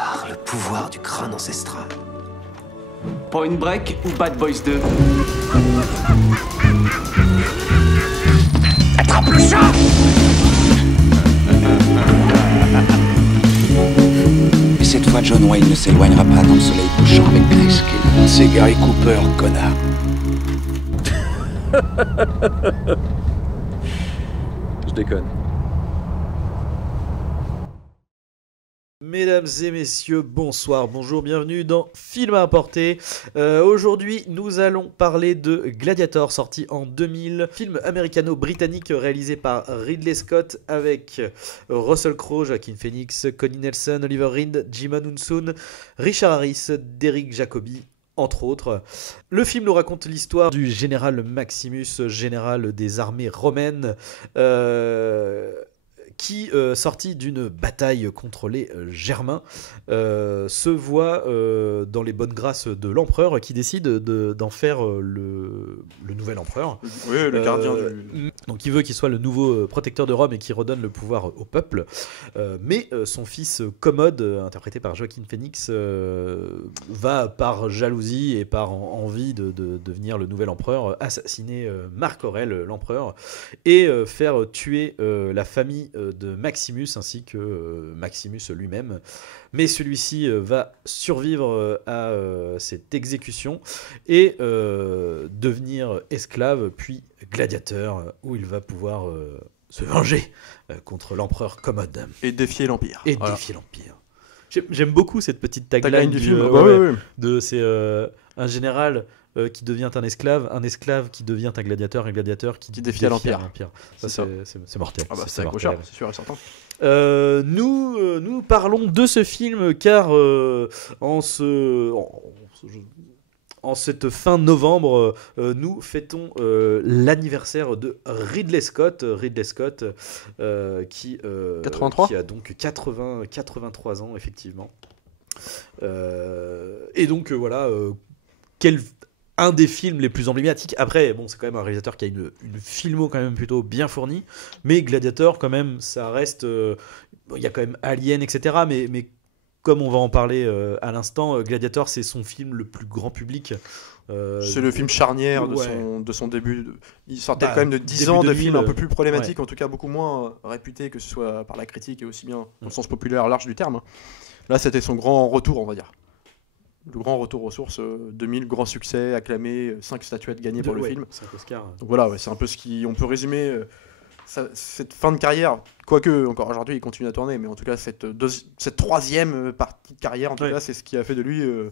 par le pouvoir du crâne ancestral. Point Break ou Bad Boys 2? Attrape le chat! Et cette fois, John Wayne ne s'éloignera pas dans le soleil couchant avec Grace Kelly. C'est Gary Cooper, connard. Je déconne. Mesdames et messieurs, bonsoir, bonjour, bienvenue dans Film à Importer. Aujourd'hui, nous allons parler de Gladiator, sorti en 2000, film américano-britannique réalisé par Ridley Scott avec Russell Crowe, Joaquin Phoenix, Connie Nelson, Oliver Reed, Jimon Hounsou, Richard Harris, Derek Jacobi, entre autres. Le film nous raconte l'histoire du général Maximus, général des armées romaines, qui, sorti d'une bataille contre les Germains, se voit dans les bonnes grâces de l'empereur qui décide d'en faire le nouvel empereur. Oui, le gardien Donc il veut qu'il soit le nouveau protecteur de Rome et qui redonne le pouvoir au peuple. Mais son fils Commode, interprété par Joaquin Phoenix, va par jalousie et par envie de devenir le nouvel empereur, assassiner Marc Aurèle, l'empereur, et faire tuer la famille de Maximus ainsi que Maximus lui-même. Mais celui-ci va survivre à cette exécution et devenir esclave puis gladiateur, où il va pouvoir se venger contre l'empereur Commode. Et défier l'Empire. Et voilà. défier l'Empire. J'aime beaucoup cette petite tagline Du film. C'est un général qui devient un esclave qui devient un gladiateur qui défie l'Empire. Ça, c'est mortel. Ah bah, c'est mortel. accrocheur, c'est sûr et certain. Nous parlons de ce film car en cette fin novembre, nous fêtons l'anniversaire de Ridley Scott, qui 83 qui a donc 83 ans, effectivement. Et donc, voilà, un des films les plus emblématiques. Après, bon, c'est quand même un réalisateur qui a une filmo quand même plutôt bien fournie, mais Gladiator, quand même, ça reste... Il y a quand même Alien, etc., mais comme on va en parler à l'instant, Gladiator, c'est son film le plus grand public. C'est le film charnière de son début. Il sortait quand même de 10 ans de films un peu plus problématiques, en tout cas beaucoup moins réputés, que ce soit par la critique et aussi bien dans le sens populaire large du terme. Là, c'était son grand retour, on va dire. Le grand retour aux sources, 2000, grand succès, acclamé, 5 statuettes gagnées pour le film. 5 Oscars. Donc voilà, c'est un peu on peut résumer cette fin de carrière. Quoique, encore aujourd'hui, il continue à tourner, mais en tout cas, cette troisième partie de carrière, en tout cas, c'est ce qui a fait de lui... le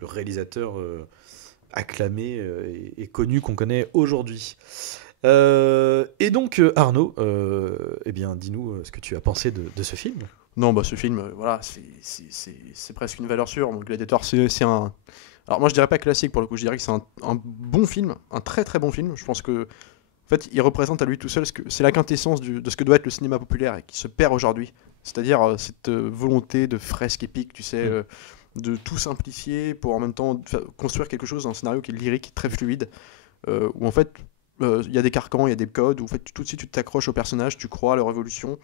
réalisateur acclamé et connu qu'on connaît aujourd'hui. Et donc Arnaud, eh bien, dis-nous ce que tu as pensé de ce film. Non, bah ce film, voilà, c'est presque une valeur sûre. Donc Gladiator, c'est un... Alors moi je dirais pas classique pour le coup, je dirais que c'est un bon film, un très très bon film. Je pense que en fait, il représente à lui tout seul c'est la quintessence de ce que doit être le cinéma populaire et qui se perd aujourd'hui. C'est-à-dire cette volonté de fresque épique, tu sais, de tout simplifier pour en même temps construire quelque chose, un scénario qui est lyrique, très fluide, où en fait il y a des carcans, il y a des codes, où en fait tout de suite tu t'accroches au personnage, tu crois à leur évolution.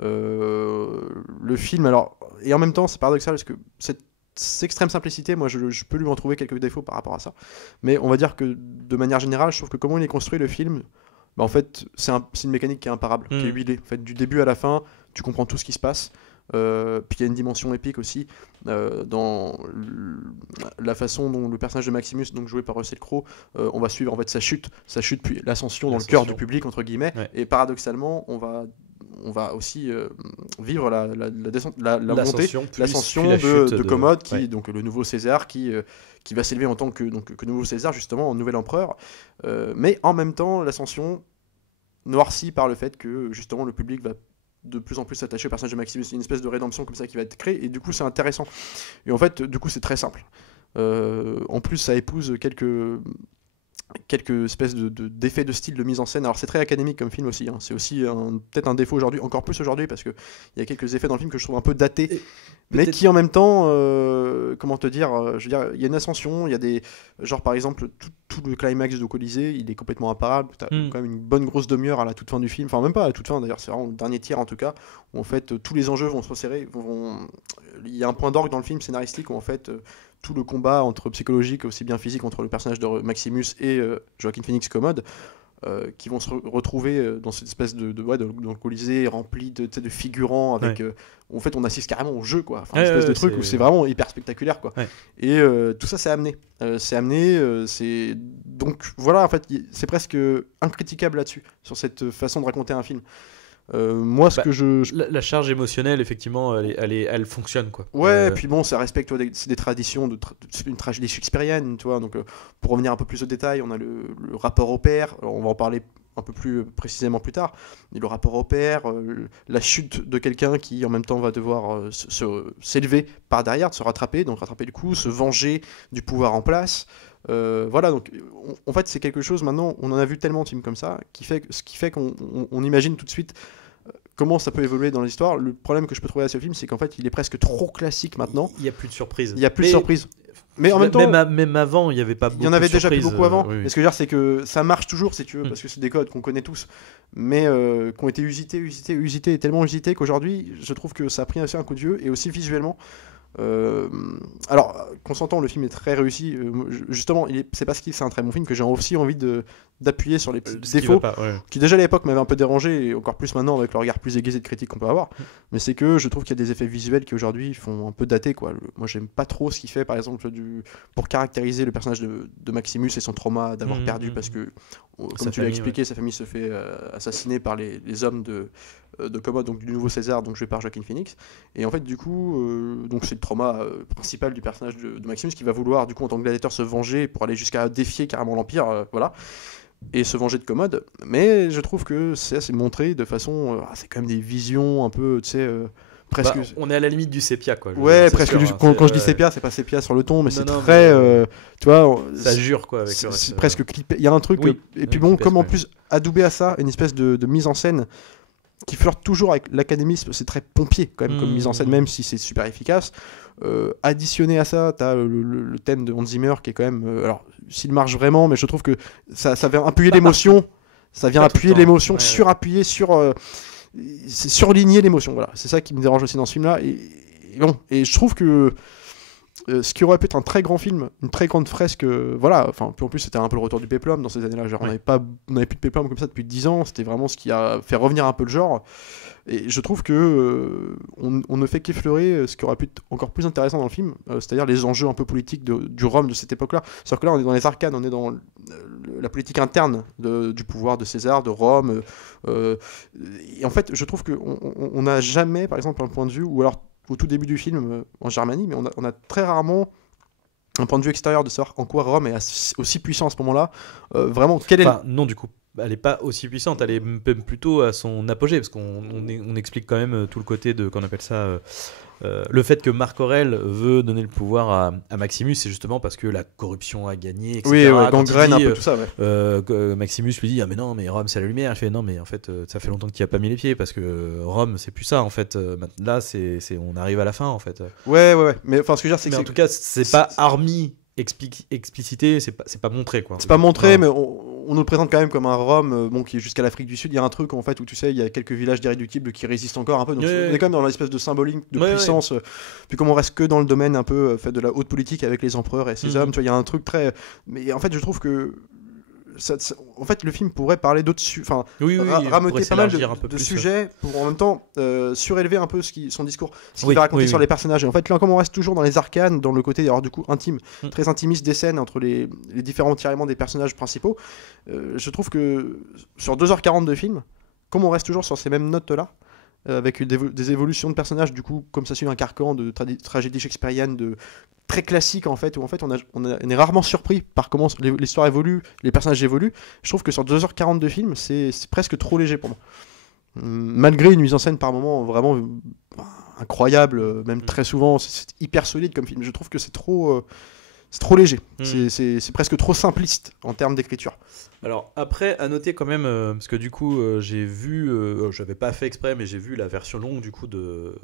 Le film, alors, et en même temps c'est paradoxal parce que cette extrême simplicité, moi je peux lui en trouver quelques défauts par rapport à ça, mais on va dire que de manière générale je trouve que comment il est construit le film, bah en fait c'est une mécanique qui est imparable, qui est huilée. En fait, du début à la fin tu comprends tout ce qui se passe. Puis il y a une dimension épique aussi dans la façon dont le personnage de Maximus, donc joué par Russell Crowe, on va suivre en fait sa chute puis l'ascension dans le cœur du public entre guillemets, et paradoxalement on va aussi vivre la montée, l'ascension de Commode, qui donc le nouveau César, qui va s'élever en tant que nouveau César, justement, en nouvel empereur, mais en même temps l'ascension noircie par le fait que justement le public va de plus en plus s'attacher au personnage de Maximus. C'est une espèce de rédemption comme ça qui va être créée, et du coup c'est intéressant, et en fait du coup c'est très simple. En plus ça épouse quelques espèces d'effets de style de mise en scène. Alors c'est très académique comme film aussi, hein. C'est aussi peut-être un défaut aujourd'hui, encore plus aujourd'hui, parce qu'il y a quelques effets dans le film que je trouve un peu datés, mais qui en même temps, comment te dire, je veux dire, il y a une ascension, il y a des... Genre par exemple, tout le climax de Colisée, il est complètement imparable, t'as quand même une bonne grosse demi-heure à la toute fin du film, enfin même pas à la toute fin d'ailleurs, c'est vraiment le dernier tiers en tout cas, où en fait tous les enjeux vont se resserrer, il y a un point d'orgue dans le film scénaristique où en fait... tout le combat entre psychologique aussi bien physique entre le personnage de Maximus et Joaquin Phoenix Commode qui vont se retrouver dans cette espèce dans le Colisée rempli de figurants avec en fait on assiste carrément au jeu quoi, enfin, une espèce de truc où c'est vraiment hyper spectaculaire quoi. Et tout ça c'est amené c'est donc voilà en fait c'est presque incritiquable là-dessus sur cette façon de raconter un film. Moi, la charge émotionnelle, effectivement, elle fonctionne quoi. Ouais, puis bon, ça respecte des traditions une tragédie shakespearienne, tu vois. Donc, pour revenir un peu plus au détail, on a le rapport au père. Alors, on va en parler un peu plus précisément plus tard. Et le rapport au père, la chute de quelqu'un qui en même temps va devoir s'élever par derrière, se rattraper le coup, se venger du pouvoir en place. Voilà, donc en fait c'est quelque chose maintenant, on en a vu tellement de films comme ça, ce qui fait qu'on imagine tout de suite comment ça peut évoluer dans l'histoire. Le problème que je peux trouver à ce film, c'est qu'en fait il est presque trop classique maintenant. Il n'y a plus de surprises. Mais en même temps, même avant, il n'y avait pas beaucoup de surprises. Il y en avait déjà plus beaucoup avant. Oui. Mais ce que je veux dire, c'est que ça marche toujours, si tu veux, parce que c'est des codes qu'on connaît tous, mais qui ont été usités, tellement usités qu'aujourd'hui, je trouve que ça a pris aussi un coup de vieux, et aussi visuellement. Alors, qu'on s'entend, le film est très réussi. Justement, c'est parce qu'il c'est un très bon film que j'ai aussi envie d'appuyer sur les petits défauts qui déjà à l'époque m'avaient un peu dérangé et encore plus maintenant avec le regard plus aiguisé de critique qu'on peut avoir. Mais c'est que je trouve qu'il y a des effets visuels qui aujourd'hui font un peu dater quoi. Moi, j'aime pas trop ce qu'il fait, par exemple, pour caractériser le personnage de Maximus et son trauma d'avoir perdu parce que, comme tu l'as expliqué, sa famille se fait assassiner par les hommes de Commode, donc du nouveau César, donc joué par Joaquin Phoenix. Et en fait, du coup, donc c'est le trauma principal du personnage de Maximus qui va vouloir, du coup, en tant que gladiateur, se venger pour aller jusqu'à défier carrément l'Empire, voilà, et se venger de Commode. Mais je trouve que c'est montré de façon, c'est quand même des visions un peu, tu sais. Presque... on est à la limite du sépia quoi. Ouais, presque. Quand je dis sépia, c'est pas sépia sur le ton, mais c'est très, tu vois, ça jure quoi. C'est presque clippé. Il y a un truc. Et puis bon, comme en plus adoubé à ça, une espèce de mise en scène qui flirte toujours avec l'académisme, c'est très pompier quand même comme mise en scène, même si c'est super efficace. Additionné à ça, t'as le thème de Hans Zimmer qui est quand même, alors s'il marche vraiment, mais je trouve que ça vient appuyer l'émotion, surappuyer c'est surligner l'émotion, voilà, c'est ça qui me dérange aussi dans ce film là et je trouve que ce qui aurait pu être un très grand film, une très grande fresque, voilà, enfin, puis en plus c'était un peu le retour du péplum dans ces années-là, genre on n'avait plus de péplum comme ça depuis 10 ans, c'était vraiment ce qui a fait revenir un peu le genre, et je trouve que on ne fait qu'effleurer ce qui aurait pu être encore plus intéressant dans le film, c'est-à-dire les enjeux un peu politiques du Rome de cette époque-là, sauf que là on est dans les arcanes, on est dans la politique interne du pouvoir de César, de Rome, et en fait je trouve qu'on n'a jamais, par exemple, un point de vue, ou alors au tout début du film en Germanie, mais on a très rarement un point de vue extérieur de savoir en quoi Rome est aussi puissant à ce moment-là. Vraiment, non, du coup, elle n'est pas aussi puissante, elle est même plutôt à son apogée, parce qu'on explique quand même tout le côté de, qu'on appelle ça, le fait que Marc Aurèle veut donner le pouvoir à Maximus, c'est justement parce que la corruption a gagné, etc. Oui, gangrène un peu tout ça, Maximus lui dit, ah mais non, mais Rome c'est la lumière. Il fait, non mais en fait ça fait longtemps que tu n'y as pas mis les pieds, parce que Rome c'est plus ça en fait, là on arrive à la fin en fait. Ouais, mais enfin ce que je veux dire c'est que en tout cas c'est pas army explicité, c'est pas montré quoi. C'est pas montré, mais on nous le présente quand même comme un Rome qui est jusqu'à l'Afrique du Sud. Il y a un truc en fait où tu sais, il y a quelques villages d'irréductibles qui résistent encore un peu. Donc on est quand même dans l'espèce de symbolique de puissance. Puis comme on reste que dans le domaine un peu fait de la haute politique avec les empereurs et ces hommes, tu vois, il y a un truc très. Mais en fait, je trouve que en fait, le film pourrait parler d'autres rameuter pas mal de sujets pour en même temps surélever un peu son discours, ce qu'il va raconter sur les personnages. Et en fait, là, comme on reste toujours dans les arcanes, dans le côté alors du coup intime, très intimiste des scènes entre les différents tiraillements des personnages principaux, je trouve que sur 2h40 de film, comme on reste toujours sur ces mêmes notes-là, avec des évolutions de personnages, du coup, comme ça suit un carcan de tragédie shakespearienne, très classique en fait, où en fait on est rarement surpris par comment l'histoire évolue, les personnages évoluent. Je trouve que sur 2h40 de film, c'est presque trop léger pour moi. Malgré une mise en scène par moments vraiment incroyable, même très souvent, c'est hyper solide comme film. Je trouve que c'est trop c'est trop léger. Mm. C'est presque trop simpliste en termes d'écriture. Alors après, à noter quand même, parce que du coup, j'ai vu, j'avais pas fait exprès, mais j'ai vu la version longue du coup de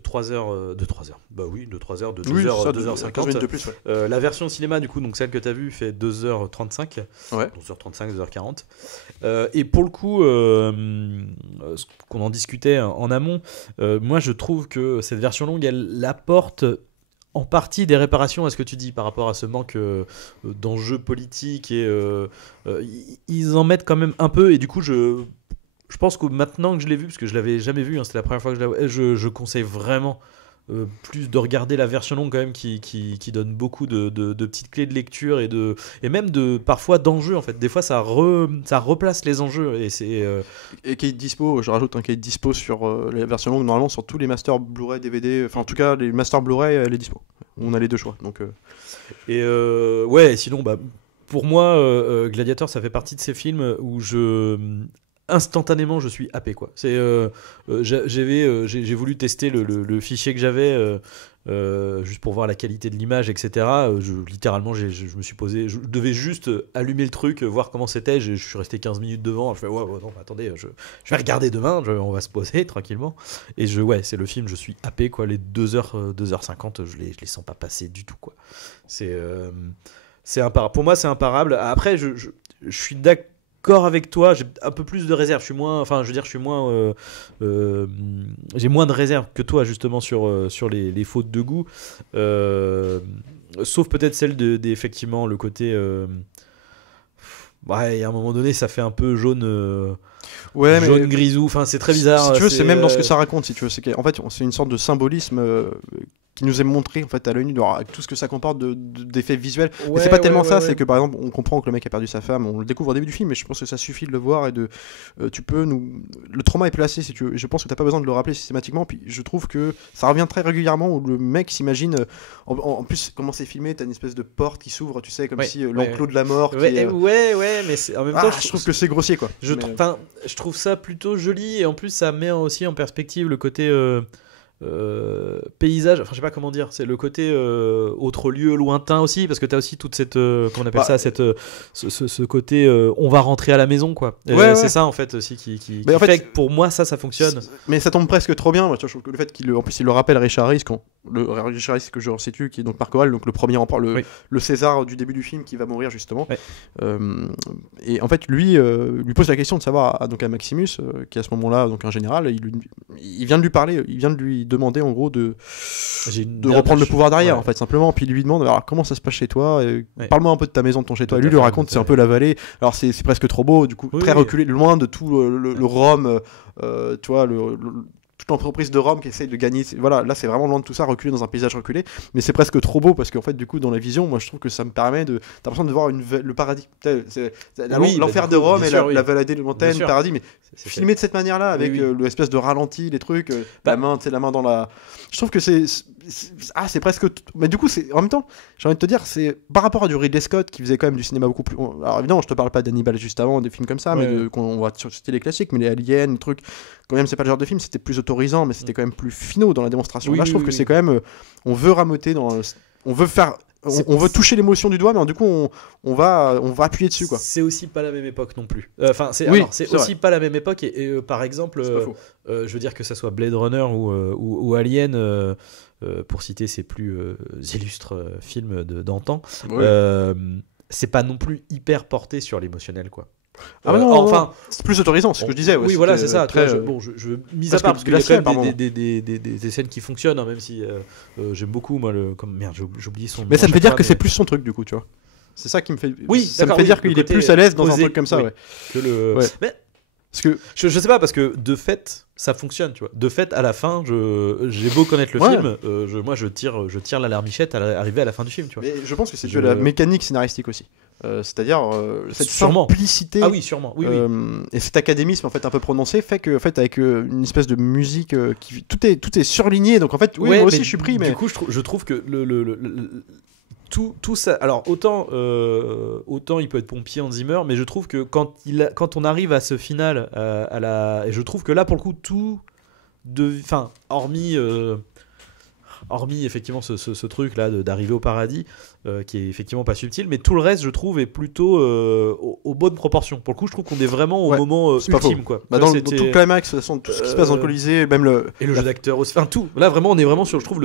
3 heures, de 3 heures. Bah oui, de 3 heures, de 2 heures, ça, 2h50. 15 minutes de plus, ouais. La version cinéma, du coup, donc celle que tu as vue, fait 2h35. Ouais. 2h35, 2h40. Et pour le coup, ce qu'on en discutait en amont, moi je trouve que cette version longue, elle apporte en partie des réparations à ce que tu dis par rapport à ce manque d'enjeux politiques et ils en mettent quand même un peu et du coup je pense que maintenant que je l'ai vu, parce que je l'avais jamais vu, hein, c'était la première fois que je conseille vraiment plus de regarder la version longue quand même qui donne beaucoup de petites clés de lecture et même parfois d'enjeux en fait. Des fois ça replace les enjeux et c'est Et qui est dispo, je rajoute un qui est dispo sur la version longue, normalement sur tous les masters Blu-ray, DVD, enfin en tout cas les masters Blu-ray, elle est dispo. On a les deux choix. Donc, Et ouais, sinon, bah, pour moi, Gladiator, ça fait partie de ces films où instantanément je suis happé quoi. J'ai voulu tester le fichier que j'avais juste pour voir la qualité de l'image, etc. Littéralement je me suis posé, je devais juste allumer le truc, voir comment c'était. Je suis resté 15 minutes devant, je fais ouais, non, attendez, je vais regarder demain, on va se poser tranquillement. Et c'est le film, je suis happé quoi. Les 2h50 je les sens pas passer du tout quoi. C'est imparable. Pour moi c'est imparable. Après je suis d'accord avec toi, j'ai un peu plus de réserve. J'ai moins de réserve que toi justement sur les fautes de goût, sauf peut-être celle effectivement le côté. Ouais, à un moment donné, ça fait un peu jaune. Jaune grisou. Enfin, c'est très bizarre. Si tu veux, c'est même dans ce que ça raconte. Si tu veux, en fait, c'est une sorte de symbolisme. Qui nous est montré en fait à l'œil nu avec tout ce que ça comporte d'effets visuels. Ouais, mais c'est pas tellement ça, ouais. c'est que par exemple on comprend que le mec a perdu sa femme, on le découvre au début du film, mais je pense que ça suffit de le voir et tu peux le trauma est placé si tu veux. Je pense que t'as pas besoin de le rappeler systématiquement. Puis je trouve que ça revient très régulièrement où le mec s'imagine en plus comment c'est filmé, t'as une espèce de porte qui s'ouvre, tu sais, comme si l'enclos de la mort. Mais en même temps je trouve que c'est grossier quoi. Je trouve ça plutôt joli et en plus ça met aussi en perspective le côté paysage, enfin je sais pas comment dire, c'est le côté autre lieu lointain aussi, parce que t'as aussi toute cette comment on appelle ça, ce côté on va rentrer à la maison quoi. C'est ça en fait aussi qui fait que pour moi ça fonctionne. Mais ça tombe presque trop bien. Moi, je trouve que le fait en plus il le rappelle Richard Harris, Richard Harris que je resitue, qui est donc Marc Howell, donc le premier le César du début du film qui va mourir justement. Et en fait lui pose la question de savoir donc à Maximus qui à ce moment-là donc un général, il vient de lui parler, il vient de lui demander en gros de reprendre le pouvoir derrière en fait simplement, puis il lui demande alors comment ça se passe chez toi, parle-moi un peu de ta maison, de ton chez toi, et lui raconte c'est un peu la vallée, alors c'est presque trop beau du coup, très reculé, loin de tout le Rome, tu vois, toute l'entreprise de Rome qui essaye de gagner, voilà, là c'est vraiment loin de tout ça, reculé dans un paysage reculé, mais c'est presque trop beau parce qu'en fait du coup dans la vision, moi je trouve que ça me permet t'as l'impression de voir le paradis, l'enfer de Rome et la vallée de montagne, le paradis, mais filmé de cette manière là avec l'espèce de ralenti, les trucs, la main dans la, je trouve que c'est presque, mais du coup c'est en même temps j'ai envie de te dire, c'est par rapport à du Ridley Scott qui faisait quand même du cinéma beaucoup plus, alors évidemment je te parle pas d'Hannibal juste avant, des films comme ça, mais on va citer les classiques, mais les Aliens, les trucs quand même, c'est pas le genre de film, c'était plus autorisant, mais c'était quand même plus finaux dans la démonstration. Là je trouve que c'est quand même on veut rameuter on veut toucher l'émotion du doigt, mais du coup on va appuyer dessus quoi. C'est aussi pas la même époque non plus. Enfin c'est aussi pas la même époque et par exemple je veux dire que ça soit Blade Runner ou Alien, pour citer ces plus illustres films d'antan, c'est pas non plus hyper porté sur l'émotionnel quoi. Enfin, c'est plus autorisant, c'est ce que je disais. Oui, voilà, c'est ça. Très, mis à part parce qu'il y a quand même des scènes qui fonctionnent, hein, même si j'aime beaucoup moi j'ai oublié son nom. Mais ça me fait dire que c'est plus son truc du coup, tu vois. C'est ça qui me fait. Oui, ça me fait dire qu'il est plus à l'aise dans un truc comme ça, Mais parce que je sais pas, parce que de fait ça fonctionne, tu vois. De fait à la fin j'ai beau connaître le film, moi je tire la larmichette à arriver à la fin du film, tu vois. Mais je pense que c'est la mécanique scénaristique aussi. C'est-à-dire cette simplicité, sûrement. Et cet académisme en fait un peu prononcé fait que en fait avec une espèce de musique qui tout est surligné, donc en fait moi aussi je suis pris, mais du coup je trouve que tout ça, alors autant il peut être pompier Hans Zimmer, mais je trouve que quand on arrive à ce final et je trouve que là pour le coup tout hormis hormis effectivement ce truc là d'arriver au paradis qui est effectivement pas subtil, mais tout le reste je trouve est plutôt aux bonnes proportions. Pour le coup je trouve qu'on est vraiment au moment ultime quoi. Bah, dans tout le climax, de toute façon, tout ce qui se passe dans le Colisée, même le jeu d'acteur aussi, enfin tout. Là vraiment on est vraiment sur, je trouve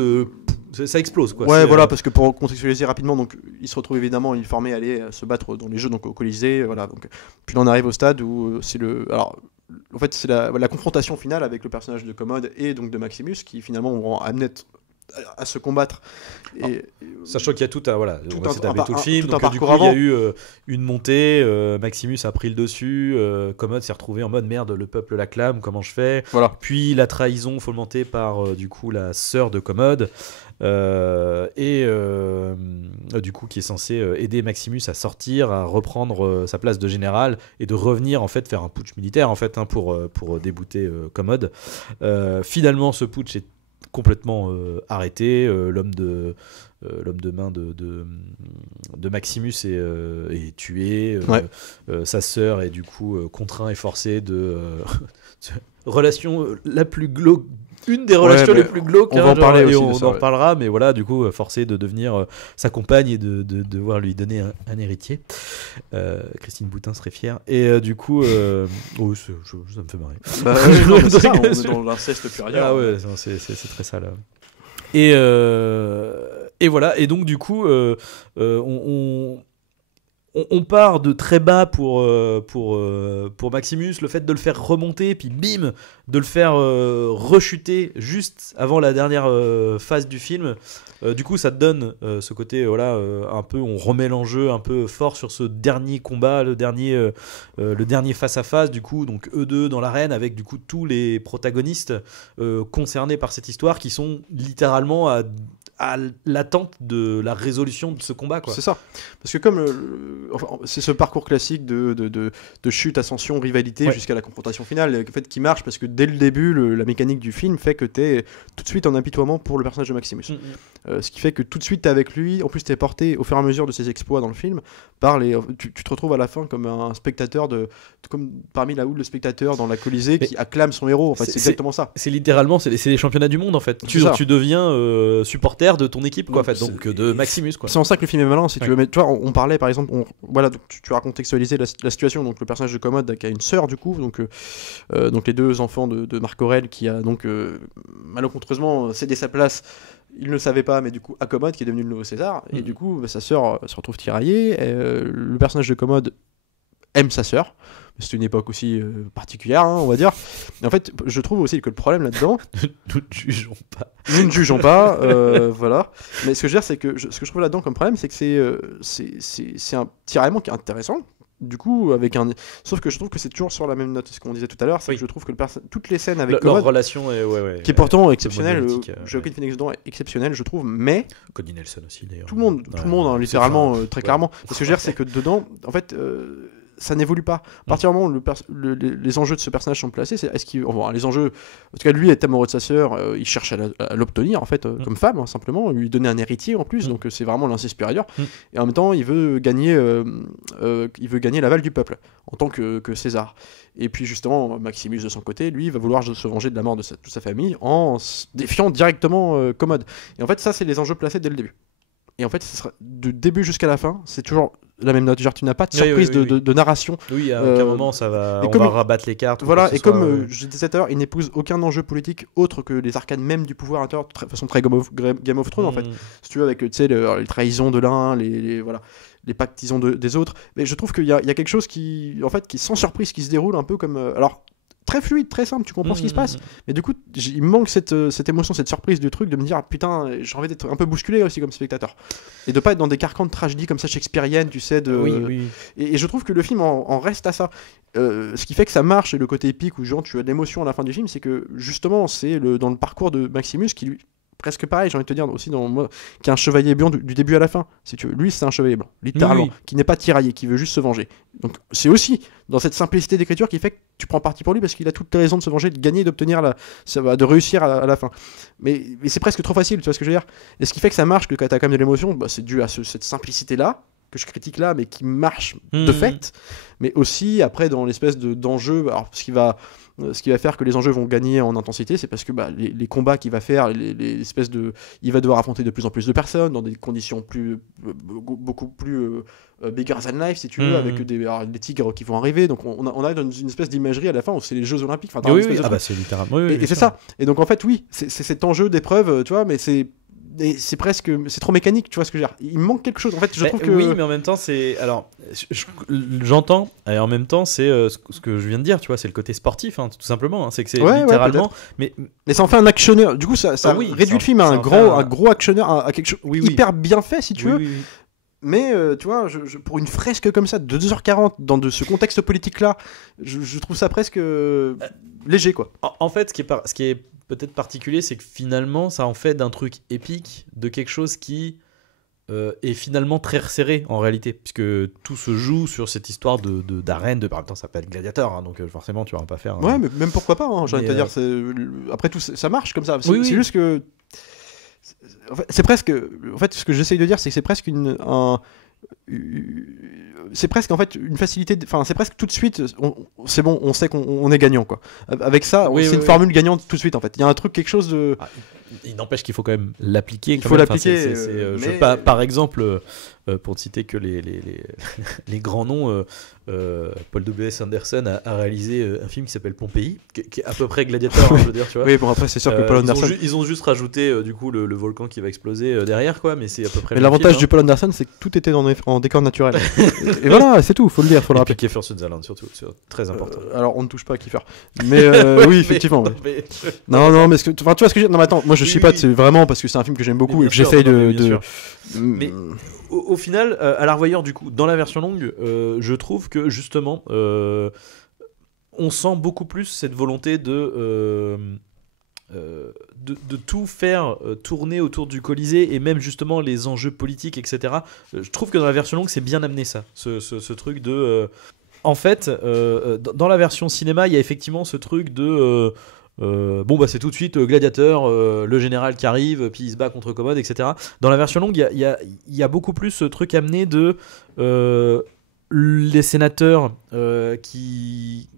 ça explose quoi. Ouais, voilà, parce que pour contextualiser rapidement, donc il se retrouve évidemment uniformé à aller se battre dans les jeux, donc au Colisée, voilà. Donc puis là on arrive au stade où c'est alors en fait c'est la confrontation finale avec le personnage de Commode et donc de Maximus qui finalement vont amener à se combattre. Sachant qu'il y a tout un tout le film, donc du coup il y a eu une montée, Maximus a pris le dessus, Commode s'est retrouvé en mode merde, le peuple l'acclame, comment je fais, voilà. Puis la trahison fomentée par du coup la sœur de Commode du coup qui est censé aider Maximus à sortir, à reprendre sa place de général et de revenir en fait faire un putsch militaire en fait pour débouter Commode. Finalement ce putsch est complètement arrêté, l'homme de main de Maximus est tué, sa sœur est du coup contraint et forcé de relation la plus glauque, une des relations les plus glauques, on va en parler aussi, on en reparlera, mais voilà, du coup forcé de devenir sa compagne et de devoir lui donner un héritier. Christine Boutin serait fière, et du coup ça me fait marrer. C'est ça, on est dans l'inceste pur. Ah ouais, c'est très sale. Et voilà, et donc du coup on part de très bas pour Maximus, le fait de le faire remonter, puis bim, de le faire rechuter juste avant la dernière phase du film. Du coup, ça te donne ce côté, un peu, on remet l'enjeu un peu fort sur ce dernier combat, le dernier face à face. Du coup, donc eux deux dans l'arène avec du coup tous les protagonistes concernés par cette histoire qui sont littéralement à l'attente de la résolution de ce combat, quoi. C'est ça, parce que comme c'est ce parcours classique de chute, ascension, rivalité jusqu'à la confrontation finale, en fait, qui marche parce que dès le début la mécanique du film fait que t'es tout de suite en apitoiement pour le personnage de Maximus. Ce qui fait que tout de suite t'es avec lui, en plus t'es porté au fur et à mesure de ses exploits dans le film par tu te retrouves à la fin comme un spectateur comme parmi la houle de spectateurs dans la Colisée qui acclame son héros. En fait, c'est exactement ça. C'est littéralement c'est les championnats du monde en fait. Tu deviens supporter de ton équipe, quoi, en fait, donc de Maximus, quoi. C'est en ça que le film est malin, si tu veux. Mais tu vois, on parlait par exemple, voilà, donc tu as contextualisé la situation. Donc le personnage de Commode qui a une sœur du coup, donc les deux enfants de Marc Aurèle qui a donc malencontreusement cédé sa place. Il ne le savait pas, mais du coup à Commode qui est devenu le nouveau César, et du coup sa sœur se retrouve tiraillée. Le personnage de Commode aime sa sœur. C'est une époque aussi particulière, hein, on va dire. Et en fait, je trouve aussi que le problème là-dedans... Nous ne jugeons pas, voilà. Mais ce que je veux dire, c'est que ce que je trouve là-dedans comme problème, c'est que c'est un tiraillement qui est intéressant. Du coup, sauf que je trouve que c'est toujours sur la même note. Ce qu'on disait tout à l'heure, c'est que je trouve que toutes les scènes avec Commode, leur relation est, qui est pourtant exceptionnelle, Joaquin Phoenix dedans est exceptionnel, je trouve, mais Cody Nelson aussi d'ailleurs. Tout le monde, hein, littéralement, très clairement. Ce que je veux dire, c'est que dedans, en fait, ça n'évolue pas. À partir du moment où les enjeux de ce personnage sont placés, les enjeux, en tout cas lui est amoureux de sa sœur, il cherche à l'obtenir en fait comme femme, hein, simplement, lui donner un héritier en plus, donc c'est vraiment l'inceste supérieur. Et en même temps, il veut gagner l'aval du peuple en tant que César. Et puis justement, Maximus de son côté, lui, va vouloir se venger de la mort de toute sa famille en défiant directement Commode. Et en fait, ça, c'est les enjeux placés dès le début. Et en fait, ce sera du début jusqu'à la fin, c'est toujours la même note. Genre, tu n'as pas de surprise de narration. Oui, à aucun moment, on va rabattre les cartes. Voilà, et comme je disais tout à l'heure, il n'épouse aucun enjeu politique autre que les arcanes même du pouvoir intérieur, de façon très Game of Thrones, en fait. Si tu veux, avec les trahisons de l'un, les pactisons des autres. Mais je trouve qu'il y a quelque chose qui sans surprise, qui se déroule un peu comme... alors, très fluide, très simple, tu comprends ce qui se passe, mais du coup il me manque cette émotion, cette surprise du truc, de me dire putain, j'ai envie d'être un peu bousculé aussi comme spectateur, et de pas être dans des carcans de tragédie comme ça shakespearienne, tu sais, Et je trouve que le film en reste à ça, ce qui fait que ça marche, et le côté épique où genre tu as de l'émotion à la fin du film, c'est que justement c'est dans le parcours de Maximus qui lui presque pareil, j'ai envie de te dire aussi, qui est un chevalier blanc du début à la fin. Si tu veux. Lui, c'est un chevalier blanc, littéralement, qui n'est pas tiraillé, qui veut juste se venger. Donc c'est aussi dans cette simplicité d'écriture qui fait que tu prends parti pour lui, parce qu'il a toutes les raisons de se venger, de gagner, d'obtenir de réussir à la fin. Mais c'est presque trop facile, tu vois ce que je veux dire. Et ce qui fait que ça marche, que quand t'as quand même de l'émotion, c'est dû à cette simplicité-là, que je critique là, mais qui marche de fait, mais aussi après dans l'espèce d'enjeu, alors ce qui va faire que les enjeux vont gagner en intensité, c'est parce que les combats qu'il va faire, les espèces de, il va devoir affronter de plus en plus de personnes dans des conditions beaucoup plus bigger than life, si tu veux, avec des tigres qui vont arriver. Donc on arrive dans une espèce d'imagerie à la fin où c'est les Jeux Olympiques. Enfin, c'est littéralement. Et c'est ça. Et donc en fait, oui, c'est cet enjeu d'épreuve, tu vois, mais c'est trop mécanique, tu vois ce que je veux dire. Il me manque quelque chose. En fait, je trouve que oui, mais en même temps, c'est j'entends. Et en même temps, c'est ce que je viens de dire, tu vois, c'est le côté sportif, hein, tout simplement. Hein, c'est que c'est littéralement. Mais ça en fait un actionneur. Du coup, ça réduit le film à un gros actionneur, à quelque chose hyper bien fait, si tu veux. Oui. Mais tu vois, pour une fresque comme ça de 2h40 dans ce contexte politique-là, je trouve ça presque léger, quoi. En fait, ce qui est peut-être particulier, c'est que finalement, ça en fait d'un truc épique, de quelque chose qui est finalement très resserré en réalité, puisque tout se joue sur cette histoire d'arène, par même temps ça s'appelle Gladiator, hein, donc forcément tu vas pas faire. Ouais, mais même pourquoi pas, hein, j'ai envie de te dire, après tout ça marche comme ça. C'est juste que. En fait, c'est presque. En fait, ce que j'essaye de dire, c'est que c'est presque c'est presque en fait une facilité. Enfin, c'est presque tout de suite. C'est bon, on sait qu'on est gagnant, quoi. Avec ça, c'est une formule gagnante tout de suite. En fait, il y a un truc, quelque chose de. Il n'empêche qu'il faut quand même l'appliquer. Il faut l'appliquer. Par exemple, pour ne citer que les grands noms, Paul W.S. Anderson a réalisé un film qui s'appelle Pompéi, qui est à peu près Gladiator, hein, je veux dire, tu vois. Oui, bon après c'est sûr que Paul Anderson. Ils ont juste rajouté du coup le volcan qui va exploser derrière, quoi, mais c'est à peu près. Mais l'avantage du Paul Anderson, c'est que tout était en décor naturel. Et voilà, c'est tout, faut le dire, faut le rappeler. Et Kiefer Sutherland surtout, c'est très important. Alors on ne touche pas à Kiefer. Mais oui, effectivement. Non, mais tu vois ce que je dis. Non, mais attends, moi je suis pas, c'est vraiment parce que c'est un film que j'aime beaucoup et que j'essaye de. Mais au final, à la revoyure, du coup, dans la version longue, je trouve que justement, on sent beaucoup plus cette volonté de tout faire tourner autour du Colisée et même justement les enjeux politiques, etc. Je trouve que dans la version longue, c'est bien amené ça, ce truc de. En fait, dans la version cinéma, il y a effectivement ce truc de. C'est tout de suite Gladiateur, le général qui arrive, puis il se bat contre Commode, etc. Dans la version longue, il y a beaucoup plus ce truc amené de les sénateurs qui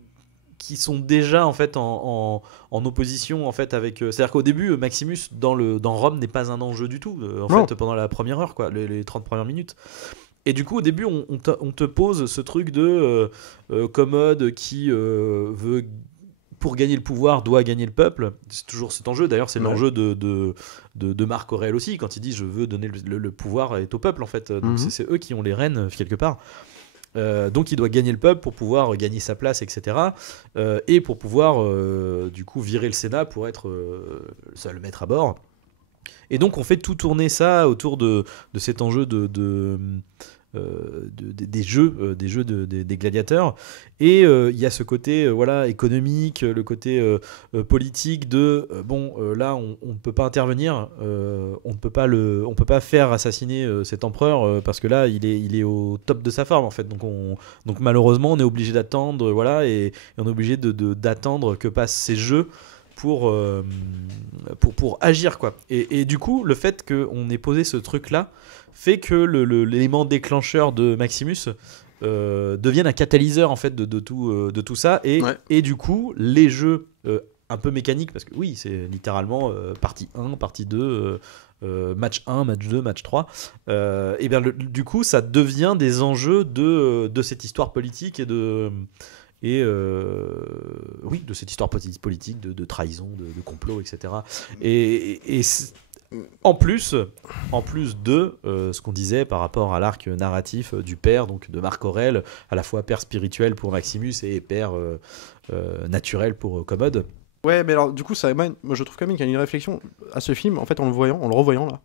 sont déjà en fait en opposition en fait avec. C'est-à-dire qu'au début, Maximus dans Rome n'est pas un enjeu du tout. Fait, pendant la première heure, quoi, les 30 premières minutes. Et du coup, au début, on te pose ce truc de Commode qui veut. Pour gagner le pouvoir, doit gagner le peuple. C'est toujours cet enjeu. D'ailleurs, c'est l'enjeu de Marc Aurèle aussi, quand il dit « je veux donner le pouvoir est au peuple », en fait. Donc c'est eux qui ont les rênes, quelque part. Donc il doit gagner le peuple pour pouvoir gagner sa place, etc. Et pour pouvoir, du coup, virer le Sénat pour être le maître à bord. Et donc on fait tout tourner ça autour de cet enjeu des jeux des gladiateurs, et il y a ce côté économique, le côté politique de là on ne peut pas intervenir, on ne peut pas faire assassiner cet empereur parce que là il est au top de sa forme en fait, donc malheureusement on est obligé d'attendre, et on est obligé d'attendre que passent ces jeux pour agir, quoi. Et du coup, le fait qu'on ait posé ce truc-là fait que l'élément déclencheur de Maximus devienne un catalyseur en fait de tout ça, et du coup, les jeux un peu mécaniques, parce que oui, c'est littéralement partie 1, partie 2, match 1, match 2, match 3, et bien du coup, ça devient des enjeux de cette histoire politique de cette histoire politique, de trahison, de complot, etc. Et en plus de ce qu'on disait par rapport à l'arc narratif du père, donc de Marc Aurèle, à la fois père spirituel pour Maximus et père naturel pour Commode. Ouais, mais alors du coup, moi je trouve quand même qu'il y a une réflexion à ce film, en fait, en le revoyant là.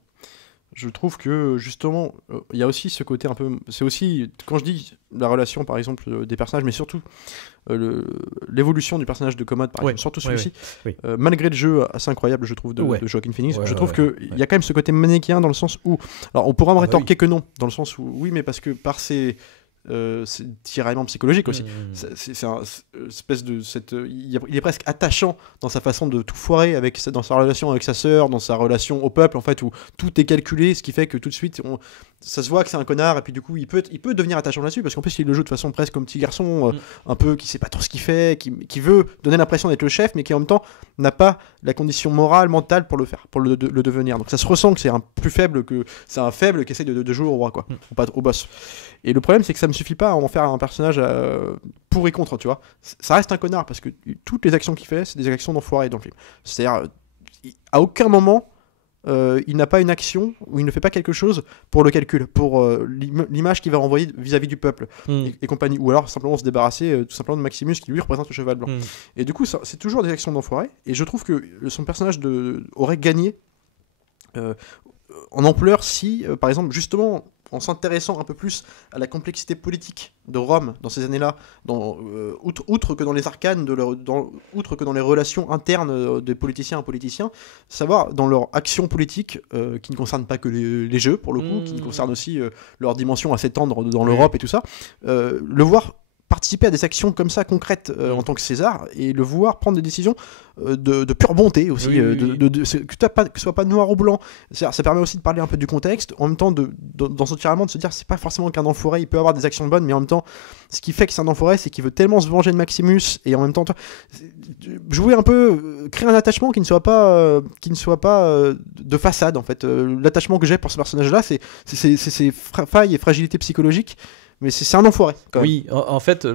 Je trouve que justement, il y a aussi ce côté un peu. C'est aussi, quand je dis la relation par exemple des personnages, mais surtout l'évolution du personnage de Commode, par exemple, surtout celui-ci, malgré le jeu assez incroyable, je trouve, de Joaquin Phoenix, je trouve qu'il y a quand même ce côté manichéen dans le sens où. Alors on pourra me rétorquer que non, dans le sens où, oui, mais parce que par ses. C'est tiraillement psychologique aussi. C'est un espèce de il est presque attachant dans sa façon de tout foirer dans sa relation avec sa sœur, dans sa relation au peuple, en fait, où tout est calculé, ce qui fait que tout de suite ça se voit que c'est un connard, et puis du coup il peut devenir attachant là-dessus, parce qu'en plus il le joue de façon presque comme petit garçon, un peu qui sait pas trop ce qu'il fait, qui veut donner l'impression d'être le chef, mais qui en même temps n'a pas la condition morale, mentale pour le faire, pour le devenir. Donc ça se ressent que c'est un faible qui essaie de jouer au roi, quoi, au boss. Et le problème, c'est que ça me suffit pas à en faire un personnage pour et contre, tu vois. Ça reste un connard, parce que toutes les actions qu'il fait, c'est des actions d'enfoiré dans le film. C'est-à-dire, à aucun moment, il n'a pas une action ou il ne fait pas quelque chose pour le calcul, pour l'image qu'il va renvoyer vis-à-vis du peuple et compagnie, ou alors simplement se débarrasser tout simplement de Maximus qui lui représente le cheval blanc. Et du coup c'est toujours des actions d'enfoiré, et je trouve que son personnage aurait gagné en ampleur si par exemple justement en s'intéressant un peu plus à la complexité politique de Rome dans ces années-là, outre que dans les arcanes, outre que dans les relations internes des politiciens à politiciens, savoir dans leur action politique, qui ne concerne pas que les jeux, pour le coup, qui concerne aussi leur dimension assez tendre dans l'Europe et tout ça, le voir participer à des actions comme ça concrètes en tant que César, et le voir prendre des décisions de pure bonté aussi, que ce soit pas noir ou blanc. Ça permet aussi de parler un peu du contexte, en même temps dans ce tirament de se dire c'est pas forcément qu'un enfoiré, il peut avoir des actions bonnes, mais en même temps ce qui fait que c'est un enfoiré, c'est qu'il veut tellement se venger de Maximus, et en même temps jouer un peu, créer un attachement qui ne soit pas de façade en fait. L'attachement que j'ai pour ce personnage là, c'est ses failles et fragilités psychologiques, mais c'est un enfoiré quand même. Oui, en fait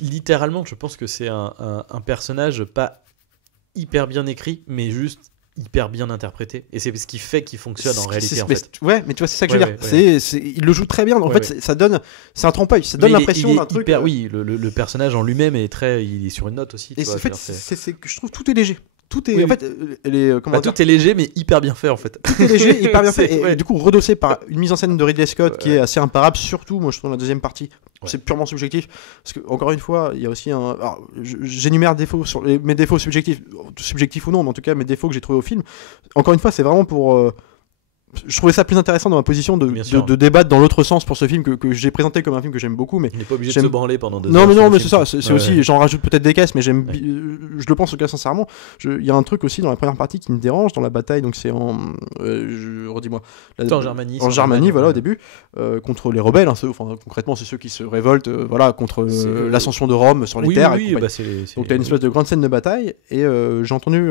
littéralement je pense que c'est un personnage pas hyper bien écrit, mais juste hyper bien interprété, et c'est ce qui fait qu'il fonctionne en réalité en fait. Ouais, mais tu vois, c'est ça que je veux dire. Il le joue très bien en fait. Ça donne, c'est un trompe-l'œil, ça donne l'impression d'un truc oui, le personnage en lui-même est il est sur une note aussi, et en fait c'est que je trouve tout est léger. Tout est en fait tout est léger mais hyper bien fait en fait. Tout est léger, hyper bien fait, et du coup redossé par une mise en scène de Ridley Scott qui est assez imparable, surtout moi je trouve la deuxième partie. C'est purement subjectif, parce que encore une fois il y a aussi j'énumère défauts sur mes défauts subjectifs ou non, mais en tout cas mes défauts que j'ai trouvés au film. Encore une fois c'est vraiment pour je trouvais ça plus intéressant dans ma position de débattre dans l'autre sens pour ce film que j'ai présenté comme un film que j'aime beaucoup, mais il n'est pas obligé de se branler pendant 2 heures. Non, mais c'est ça, c'est aussi, j'en rajoute peut-être des caisses, mais je le pense en tout cas sincèrement. Il y a un truc aussi dans la première partie qui me dérange dans la bataille, donc c'est redis-moi. En Germanie, voilà, au début, contre les rebelles, concrètement c'est ceux qui se révoltent, contre l'ascension de Rome sur les terres. Donc t'as une espèce de grande scène de bataille, et j'ai entendu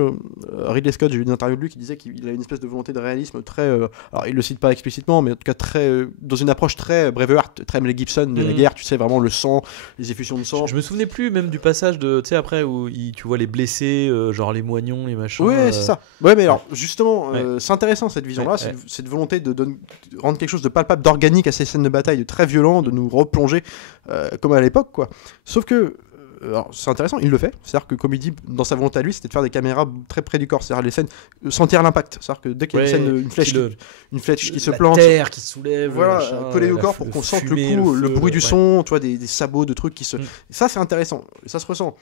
Ridley Scott, j'ai vu une interview de lui qui disait qu'il a une espèce de volonté de réalisme très alors il le cite pas explicitement, mais en tout cas dans une approche très Braveheart, très Mel Gibson de la guerre, tu sais, vraiment le sang, les effusions de sang. Je me souvenais plus même du passage de, tu sais, après où tu vois les blessés, genre les moignons, les machins. Ouais, c'est ça. Ouais, mais alors justement, c'est intéressant cette vision-là, cette volonté de rendre quelque chose de palpable, d'organique à ces scènes de bataille, de très violent, de nous replonger comme à l'époque, quoi. Sauf que alors, c'est intéressant, il le fait. C'est-à-dire que, comme il dit, dans sa volonté à lui, c'était de faire des caméras très près du corps. C'est-à-dire les scènes, sentir l'impact. C'est-à-dire que dès qu'il y a une flèche qui se plante, la terre qui se soulève, voilà, coller au corps pour qu'on sente le bruit du son, tu vois, des sabots, de trucs qui se. Ça, c'est intéressant. Et ça se ressent.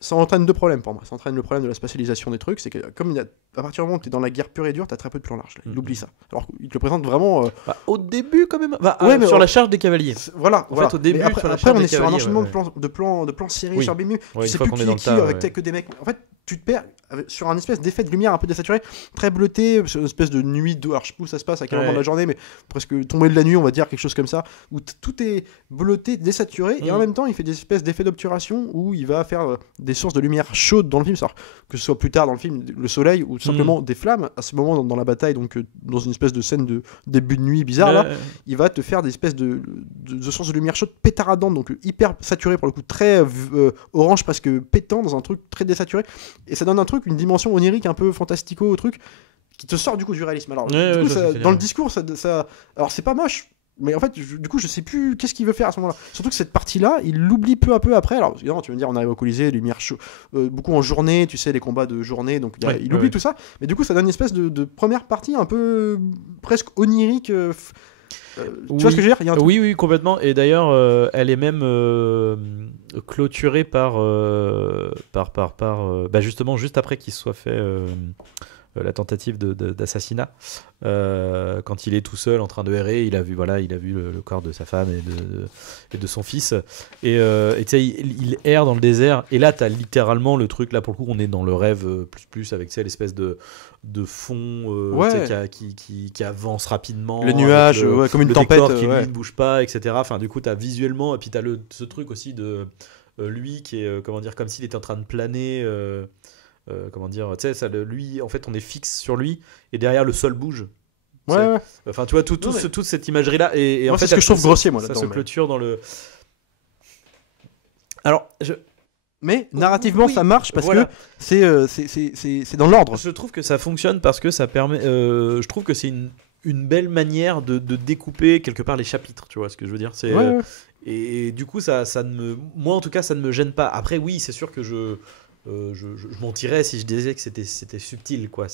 Ça entraîne 2 problèmes pour moi. Ça entraîne le problème de la spatialisation des trucs, c'est que comme à partir du moment où tu es dans la guerre pure et dure, tu as très peu de plans larges. Il oublie ça. Alors qu'il te le présente vraiment. Au début, quand même. Sur la charge des cavaliers. Voilà. En fait, au début, après on est sur un enchaînement de plans serrés, sur Bému. Tu sais plus qui est qui, avec que des mecs. En fait, tu te perds sur un espèce d'effet de lumière un peu désaturé, très bleuté, sur une espèce de nuit d'eau. Alors je sais pas où ça se passe, à quel moment de la journée, mais presque tombé de la nuit, on va dire, quelque chose comme ça, où tout est bleuté, désaturé, et en même temps il fait des espèces d'effets d'obturation où il va faire des sources de lumière chaude dans le film, que ce soit plus tard dans le film le soleil ou simplement des flammes à ce moment dans la bataille, donc dans une espèce de scène de début de nuit bizarre là, il va te faire des espèces de sources de lumière chaude pétaradantes, donc hyper saturé pour le coup, très orange, presque pétant, dans un truc très désaturé, et ça donne un truc, une dimension onirique un peu fantastico au truc qui te sort du coup du réalisme. Alors du coup, dans le discours ça alors c'est pas moche, mais en fait du coup je sais plus qu'est-ce qu'il veut faire à ce moment-là, surtout que cette partie là il l'oublie peu à peu après. Alors évidemment tu veux me dire on arrive au Colisée, lumière chaude, beaucoup en journée, tu sais, les combats de journée, donc il oublie tout ça, mais du coup ça donne une espèce de première partie un peu presque onirique. Tu vois ce que je veux dire? Oui, complètement. Et d'ailleurs, elle est même clôturée par justement juste après qu'il se soit fait la tentative d'assassinat. Quand il est tout seul en train de errer, il a vu le corps de sa femme et de son fils. Et tu sais, il erre dans le désert. Et là, tu as littéralement le truc, là pour le coup, on est dans le rêve plus avec l'espèce de fond qui avance rapidement. Les nuages, comme une tempête. Le décor qui lui, ne bouge pas, etc. Enfin, du coup, tu as visuellement, et puis tu as ce truc aussi de lui qui est, comme s'il était en train de planer. Tu sais, lui, en fait, on est fixe sur lui, et derrière, le sol bouge. Ouais. Enfin, tu vois, toute cette imagerie-là. Et moi, en fait, c'est ce que je trouve grossier, moi, ça là-dedans. se clôture dans le. Alors, mais narrativement, oui, ça marche parce voilà. que c'est dans l'ordre. Je trouve que ça fonctionne parce que ça permet. Je trouve que c'est une belle manière de découper quelque part les chapitres. Tu vois ce que je veux dire, c'est. Ouais. Et du coup, moi en tout cas, ça ne me gêne pas. Après, oui, c'est sûr que je mentirais si je disais que c'était subtil, quoi.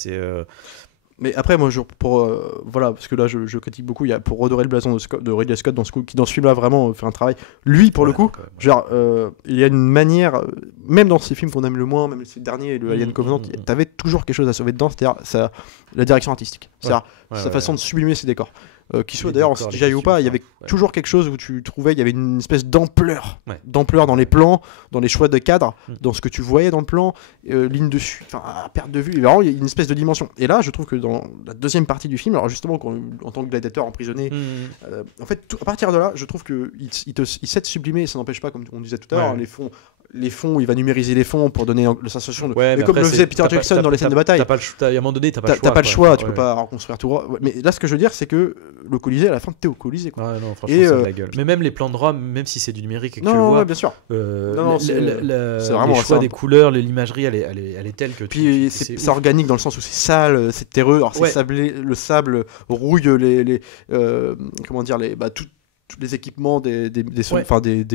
Mais après, moi, parce que là, je critique beaucoup. Il y a pour redorer le blason de Ridley Scott qui dans ce film-là vraiment fait un travail. Lui, pour le coup, genre, il y a une manière, même dans ces films qu'on aime le moins, même ces derniers, le Alien Covenant, t'avais toujours quelque chose à sauver dedans. C'est-à-dire la direction artistique, c'est-à-dire sa façon de sublimer ses décors. Qu'il soit d'ailleurs en CGI ou pas, il y avait toujours quelque chose où tu trouvais, il y avait une espèce d'ampleur dans les plans, dans les choix de cadre, dans ce que tu voyais dans le plan, ligne dessus, enfin à perte de vue, vraiment il y a une espèce de dimension. Et là, je trouve que dans la deuxième partie du film, alors justement en tant que gladiateur emprisonné, en fait à partir de là, je trouve que il sait te sublimer, ça n'empêche pas, comme on disait tout à l'heure, les fonds, il va numériser les fonds pour donner la sensation de. Mais comme le faisait Peter Jackson dans les scènes de bataille. À un moment donné, t'as pas le choix. Tu peux pas reconstruire tout. Mais là, ce que je veux dire, c'est que le Colisée, à la fin, t'es au Colisée. Quoi. Ouais, non, franchement, ça a de la gueule. Mais même les plans de Rome, même si c'est du numérique et que tu le vois. Bien sûr. C'est vraiment les choix des couleurs, l'imagerie, elle est telle que. Puis c'est organique dans le sens où c'est sale, c'est terreux. Alors c'est sablé, le sable rouille tous les équipements des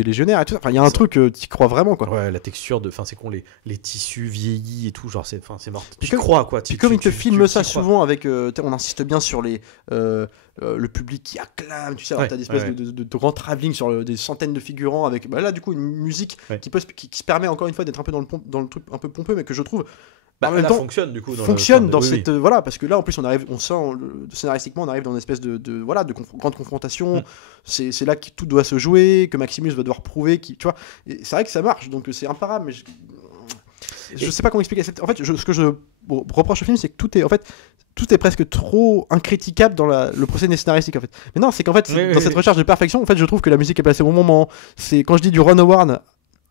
légionnaires et tout. Enfin, il y a un truc, tu crois vraiment, quoi. Ouais, la texture c'est con, les tissus vieillis et tout, genre c'est mort. Tu crois, quoi. Puis comme il te filme ça souvent avec, on insiste bien sur le public qui acclame, tu sais, t'as des espèces de grands travelling sur des centaines de figurants avec, là du coup une musique qui se permet encore une fois d'être un peu dans le truc un peu pompeux, mais que je trouve. En même temps, fonctionne du coup cette voilà, parce que là en plus on sent scénaristiquement on arrive dans une espèce de grande confrontation. C'est là que tout doit se jouer, que Maximus va devoir prouver tu vois, et c'est vrai que ça marche, donc c'est imparable, mais je sais pas comment expliquer. En fait, ce que je reproche au film, c'est que tout est presque trop incritiquable dans le procédé scénaristique, en fait. Mais non, c'est qu'en fait cette recherche de perfection, en fait, je trouve que la musique est placée au bon moment. C'est quand je dis du Ron Howard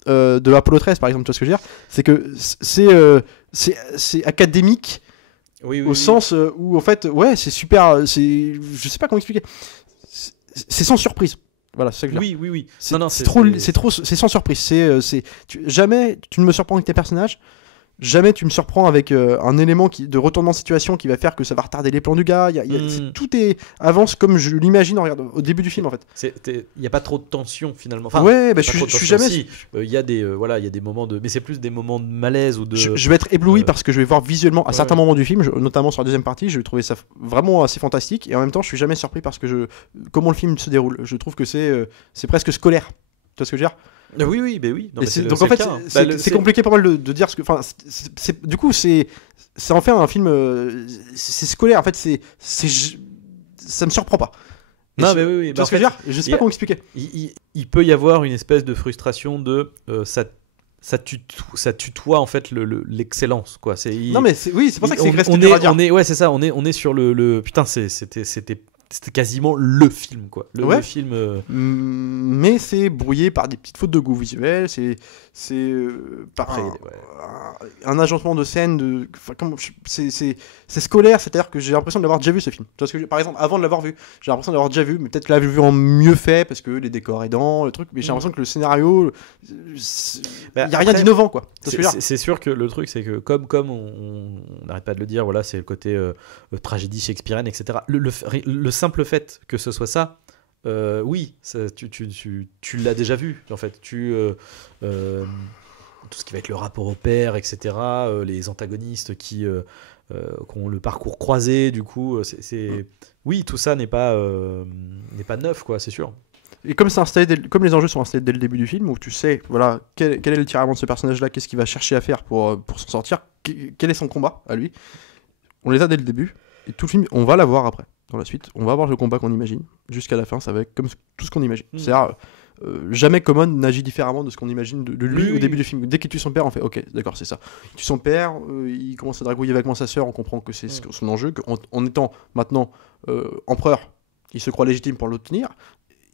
de Apollo 13 par exemple, tu vois ce que je veux dire, c'est que c'est académique au sens où en fait c'est super, je sais pas comment expliquer, c'est sans surprise, voilà, c'est ça que je veux dire. Oui. C'est sans surprise, jamais tu ne me surprends avec tes personnages. Jamais tu me surprends avec un élément de retournement de situation qui va faire que ça va retarder les plans du gars. Tout avance comme je l'imagine au début du film, en fait. Il n'y a pas trop de tension finalement. Enfin, je suis jamais. Il y a des moments mais c'est plus des moments de malaise ou de. Je vais être ébloui parce que je vais voir visuellement à certains moments du film, notamment sur la deuxième partie, je vais trouver ça vraiment assez fantastique, et en même temps je suis jamais surpris parce que comment le film se déroule. Je trouve que c'est presque scolaire. Tu vois ce que je veux dire? Oui. Non, donc en fait, c'est compliqué pour moi de dire ce que. Enfin, du coup, c'est en fait un film. C'est scolaire. En fait, ça me surprend pas. Tu vois ce que je veux dire? Je sais pas comment expliquer. Il peut y avoir une espèce de frustration de ça tutoie en fait l'excellence, quoi. Non mais c'est pour ça que c'est resté dur à dire. C'est ça. On est sur le putain. C'était quasiment le film, quoi. Le film. Mais c'est brouillé par des petites fautes de goût visuel. C'est par un agencement de scènes. C'est scolaire, c'est-à-dire que j'ai l'impression de l'avoir déjà vu ce film. Parce que, par exemple, avant de l'avoir vu, j'ai l'impression de l'avoir déjà vu, mais peut-être que l'avoir vu en mieux fait parce que les décors aidants, le truc. Mais j'ai l'impression que le scénario, il n'y a rien d'innovant, quoi. C'est sûr que le truc, c'est que comme on n'arrête pas de le dire, voilà, c'est le côté tragédie shakespearienne, etc. Le simple fait que ce soit ça, oui, tu l'as déjà vu, en fait. Tout ce qui va être le rapport au père, etc., les antagonistes qui ont le parcours croisé, du coup, oui, tout ça n'est pas neuf, quoi, c'est sûr. Et comme les enjeux sont installés dès le début du film, où tu sais, voilà, quel est le tiraillement de ce personnage-là, qu'est-ce qu'il va chercher à faire pour s'en sortir, quel est son combat à lui. on les a dès le début, et tout le film, on va l'avoir après. Dans la suite, on va avoir le combat qu'on imagine. Jusqu'à la fin, ça va être comme tout ce qu'on imagine. C'est-à-dire, jamais Common n'agit différemment de ce qu'on imagine de lui au début du film. Dès qu'il tue son père, on fait ok, d'accord, c'est ça. Il tue son père, il commence à dragouiller vaguement sa sœur, on comprend que c'est son enjeu, qu'en étant maintenant empereur, il se croit légitime pour l'obtenir.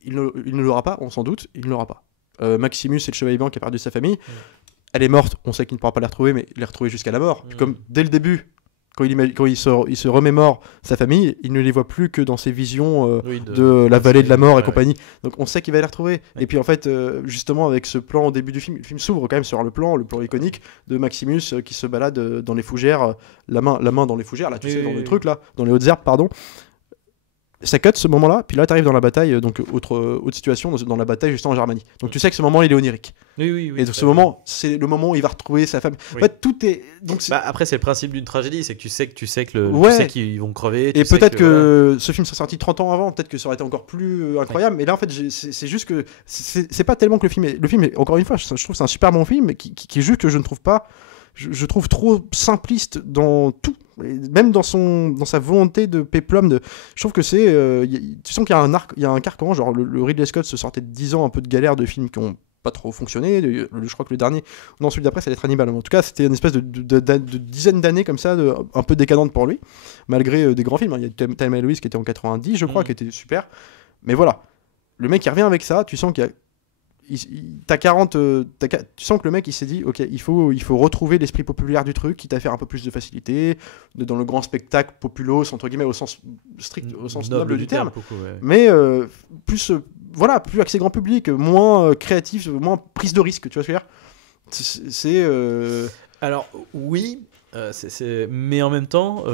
Il ne l'aura pas, on s'en doute, il ne l'aura pas. Maximus, c'est le chevalier blanc qui a perdu sa famille. Elle est morte, on sait qu'il ne pourra pas la retrouver, mais il l'a retrouvée jusqu'à la mort. Puis comme dès le début, quand il se remémore sa famille, il ne les voit plus que dans ses visions de la vallée de la mort et compagnie. Donc on sait qu'il va les retrouver. Et puis en fait, justement, avec ce plan au début du film, le film s'ouvre quand même sur le plan iconique de Maximus qui se balade dans les fougères, la main dans les fougères, là, tu sais, dans le truc, là, dans les hautes herbes, pardon. Ça cut ce moment-là, puis là t'arrives dans la bataille, donc autre situation, dans la bataille juste en Germanie. Donc tu sais que ce moment il est onirique. Oui, et donc ce moment, c'est le moment où il va retrouver sa femme. En fait, tout est. Donc, après, c'est le principe d'une tragédie, c'est que tu sais qu'ils vont crever. Et peut-être que ce film serait sorti 30 ans avant, peut-être que ça aurait été encore plus incroyable. Mais là, en fait, c'est juste que c'est pas tellement que le film est, encore une fois, je trouve que c'est un super bon film, mais qui est juste que je ne trouve pas. Je trouve trop simpliste dans tout, même dans sa volonté de péplum. Je trouve que c'est. Tu sens qu'il y a un carcan, genre le Ridley Scott se sortait de 10 ans un peu de galère de films qui ont pas trop fonctionné. Je crois que le dernier, non, celui d'après, ça allait être Hannibal. En tout cas, c'était une espèce de dizaine d'années comme ça, un peu décadente pour lui, malgré des grands films. Il y a Thelma et Louise qui était en 90, je crois, qui était super. Mais voilà, le mec il revient avec ça, tu sens qu'il y a. T'as 40, tu sens que le mec il s'est dit ok, il faut retrouver l'esprit populaire du truc, quitte à faire un peu plus de facilité dans le grand spectacle populos entre guillemets au sens strict, au sens noble du terme, beaucoup, ouais. Mais plus plus accès grand public, moins créatif, moins prise de risque, tu vois ce que je veux dire. C'est alors oui, mais en même temps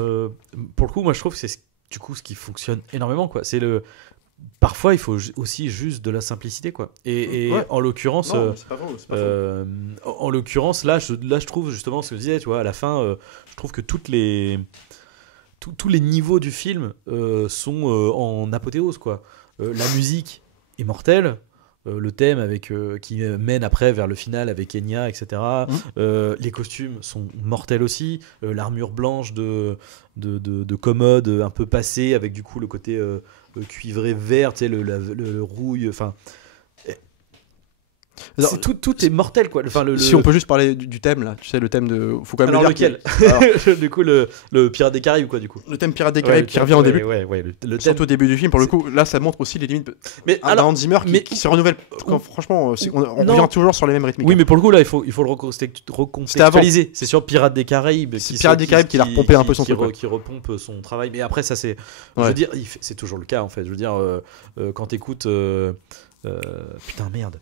pour le coup moi je trouve que c'est du coup ce qui fonctionne énormément quoi. C'est le parfois il faut aussi juste de la simplicité quoi. Et en l'occurrence en l'occurrence là je trouve justement ce que je disais, tu vois, à la fin je trouve que tous les niveaux du film sont en apothéose quoi. La musique est mortelle, le thème avec qui mène après vers le final avec Enya, etc. Les costumes sont mortels aussi, l'armure blanche de Commode un peu passée avec du coup le côté cuivré vert, tu sais, le rouille, enfin tout est mortel quoi. Enfin, si on peut juste parler du thème là, tu sais, le thème de. Faut quand même alors le dire lequel du coup le Pirate des Caraïbes quoi du coup. Le thème Pirate des Caraïbes qui revient au début. Le thème... Surtout au début du film pour le coup. Là ça montre aussi les limites. Mais Hans Zimmer qui se renouvelle. Franchement, on revient toujours sur les mêmes rythmiques. Oui, mais pour le coup là il faut le recontextualiser. C'est sur Pirate des Caraïbes. C'est Pirate des Caraïbes qui a repompé un peu son truc. Qui repompe son travail. Mais après ça c'est. Je veux dire, c'est toujours le cas en fait. Je veux dire quand t'écoutes. Putain merde.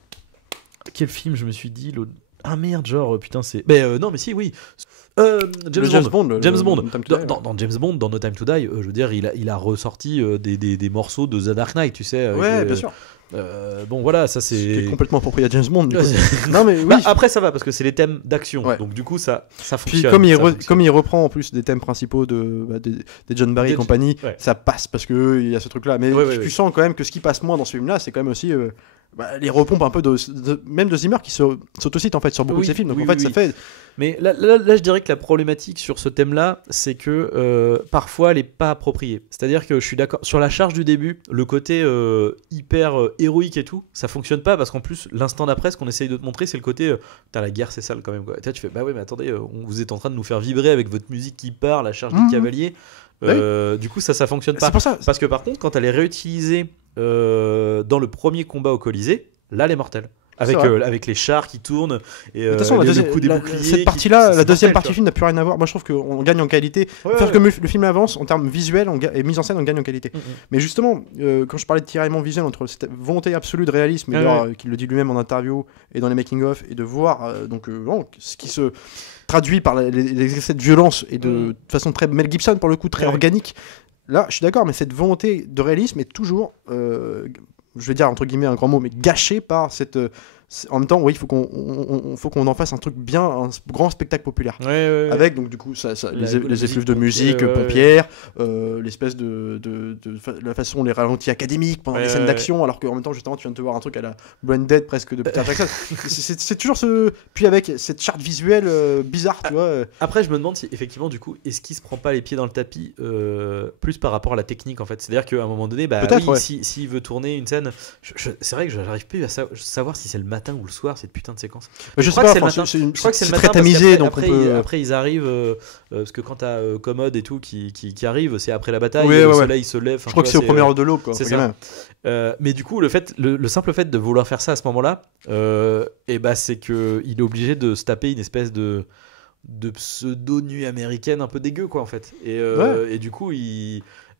Quel film je me suis dit ah merde genre putain c'est non mais si oui James Bond. Dans James Bond dans No Time to Die je veux dire il a ressorti des morceaux de The Dark Knight, tu sais bien sûr. Bon voilà, ça c'est complètement approprié à James Bond du coup. Non mais oui. Après ça va parce que c'est les thèmes d'action, donc du coup ça fonctionne. Puis comme il reprend en plus des thèmes principaux des John Barry et compagnie, ça passe parce que il y a ce truc là. Mais tu sens quand même que ce qui passe moins dans ce film là, c'est quand même aussi les repompes un peu même de Zimmer qui s'autocite en fait sur beaucoup de ses films. Donc en fait ça fait. Mais là je dirais que la problématique sur ce thème là, c'est que parfois elle est pas appropriée. C'est-à-dire que je suis d'accord sur la charge du début, le côté hyper héroïque et tout, ça fonctionne pas parce qu'en plus l'instant d'après ce qu'on essaye de te montrer c'est le côté la guerre c'est sale quand même quoi. Et tu fais bah ouais mais attendez, vous êtes en train de nous faire vibrer avec votre musique qui part, la charge des cavaliers. Du coup ça fonctionne pas. C'est pour ça. Parce que par contre quand elle est réutilisée dans le premier combat au Colisée, là elle est mortelle. Avec les chars qui tournent et de toute façon, cette partie-là, la deuxième partie du film n'a plus rien à voir. Moi, je trouve qu'on gagne en qualité. Que le film avance en termes visuels et mise en scène, on gagne en qualité. Mais justement, quand je parlais de tiraillement visuel entre cette volonté absolue de réalisme, qu'il le dit lui-même en interview et dans les making-of, et de voir ce qui se traduit par les excès de violence et de façon très Mel Gibson pour le coup, très organique. Là, je suis d'accord, mais cette volonté de réalisme est toujours je vais dire entre guillemets un grand mot, mais gâché par cette En même temps, oui, il faut qu'on en fasse un truc bien, un grand spectacle populaire. Ouais. Avec donc du coup les effluves de musique ouais. pompière, l'espèce la façon les ralentis académiques pendant les scènes d'action, alors qu'en même temps justement tu viens de te voir un truc à la Blended presque de Peter Jackson. c'est toujours puis avec cette charte visuelle bizarre, tu vois. Après je me demande si effectivement du coup est-ce qu'il se prend pas les pieds dans le tapis plus par rapport à la technique en fait. C'est-à-dire qu'à un moment donné s'il veut tourner une scène, c'est vrai que j'arrive plus à savoir si c'est le matin ou le soir cette putain de séquence. Je sais pas, je crois que c'est le matin, très tamisé, donc après ils arrivent parce que quand t'as Commode et tout qui arrive, c'est après la bataille, le soleil se lève. Je crois que c'est au premier heure de l'aube, quoi. C'est ça. Mais du coup, le simple fait de vouloir faire ça à ce moment-là, c'est que il est obligé de se taper une espèce de pseudo-nuit américaine un peu dégueu, quoi, en fait. Et du coup,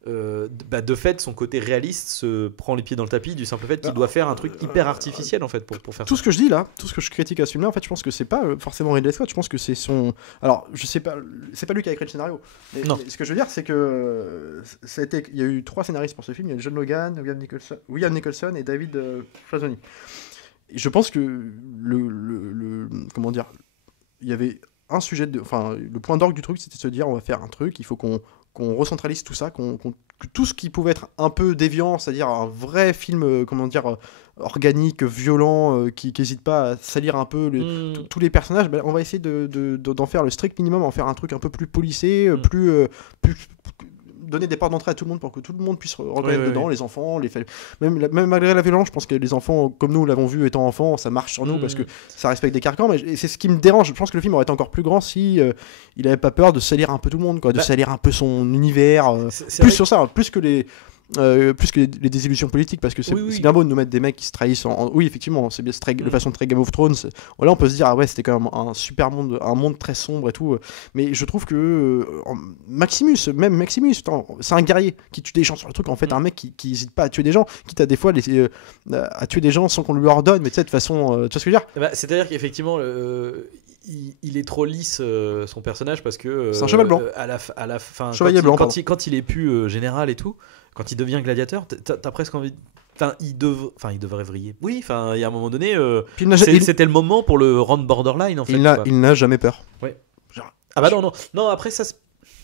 de fait, son côté réaliste se prend les pieds dans le tapis du simple fait qu'il doit faire un truc hyper artificiel, en fait, pour faire tout ça. Ce que je dis là, tout ce que je critique à ce film-là, en fait, je pense que c'est pas forcément Ridley Scott. Je pense que c'est son. Alors, je sais pas, c'est pas lui qui a écrit le scénario. Mais ce que je veux dire, c'est que il y a eu 3 scénaristes pour ce film. Il y a John Logan, William Nicholson et David Frazzoni. Et je pense que comment dire, il y avait un sujet le point d'orgue du truc, c'était de se dire on va faire un truc, il faut qu'on recentralise tout ça, que tout ce qui pouvait être un peu déviant, c'est-à-dire un vrai film, organique, violent, qui n'hésite pas à salir un peu tous les personnages, on va essayer d'en faire le strict minimum, en faire un truc un peu plus policé, plus donner des parts d'entrée à tout le monde pour que tout le monde puisse reconnaître dedans, les enfants, même malgré la violence, je pense que les enfants, comme nous l'avons vu étant enfants, ça marche sur nous parce que ça respecte des carcans, mais c'est ce qui me dérange. Je pense que le film aurait été encore plus grand si il avait pas peur de salir un peu tout le monde, quoi, de salir un peu son univers, plus sur ça, plus que les désillusions politiques, parce que c'est bien beau de nous mettre des mecs qui se trahissent oui, effectivement, c'est bien de façon très Game of Thrones, là on peut se dire c'était quand même un super monde, un monde très sombre et tout, mais je trouve que Maximus, c'est un guerrier qui tue des gens sur le truc, en fait, un mec qui hésite pas à tuer des gens, quitte à des fois à tuer des gens sans qu'on lui ordonne, mais tu sais, de façon, tu vois ce que je veux dire. C'est-à-dire qu'effectivement il est trop lisse, son personnage, parce que c'est un cheval blanc à la fin, quand il est plus général et tout, quand il devient gladiateur, t'as presque envie il devrait vriller. Oui, enfin, il y a un moment donné, c'était le moment pour le rendre borderline, en fait. Il n'a jamais peur. Ouais. Non, après ça.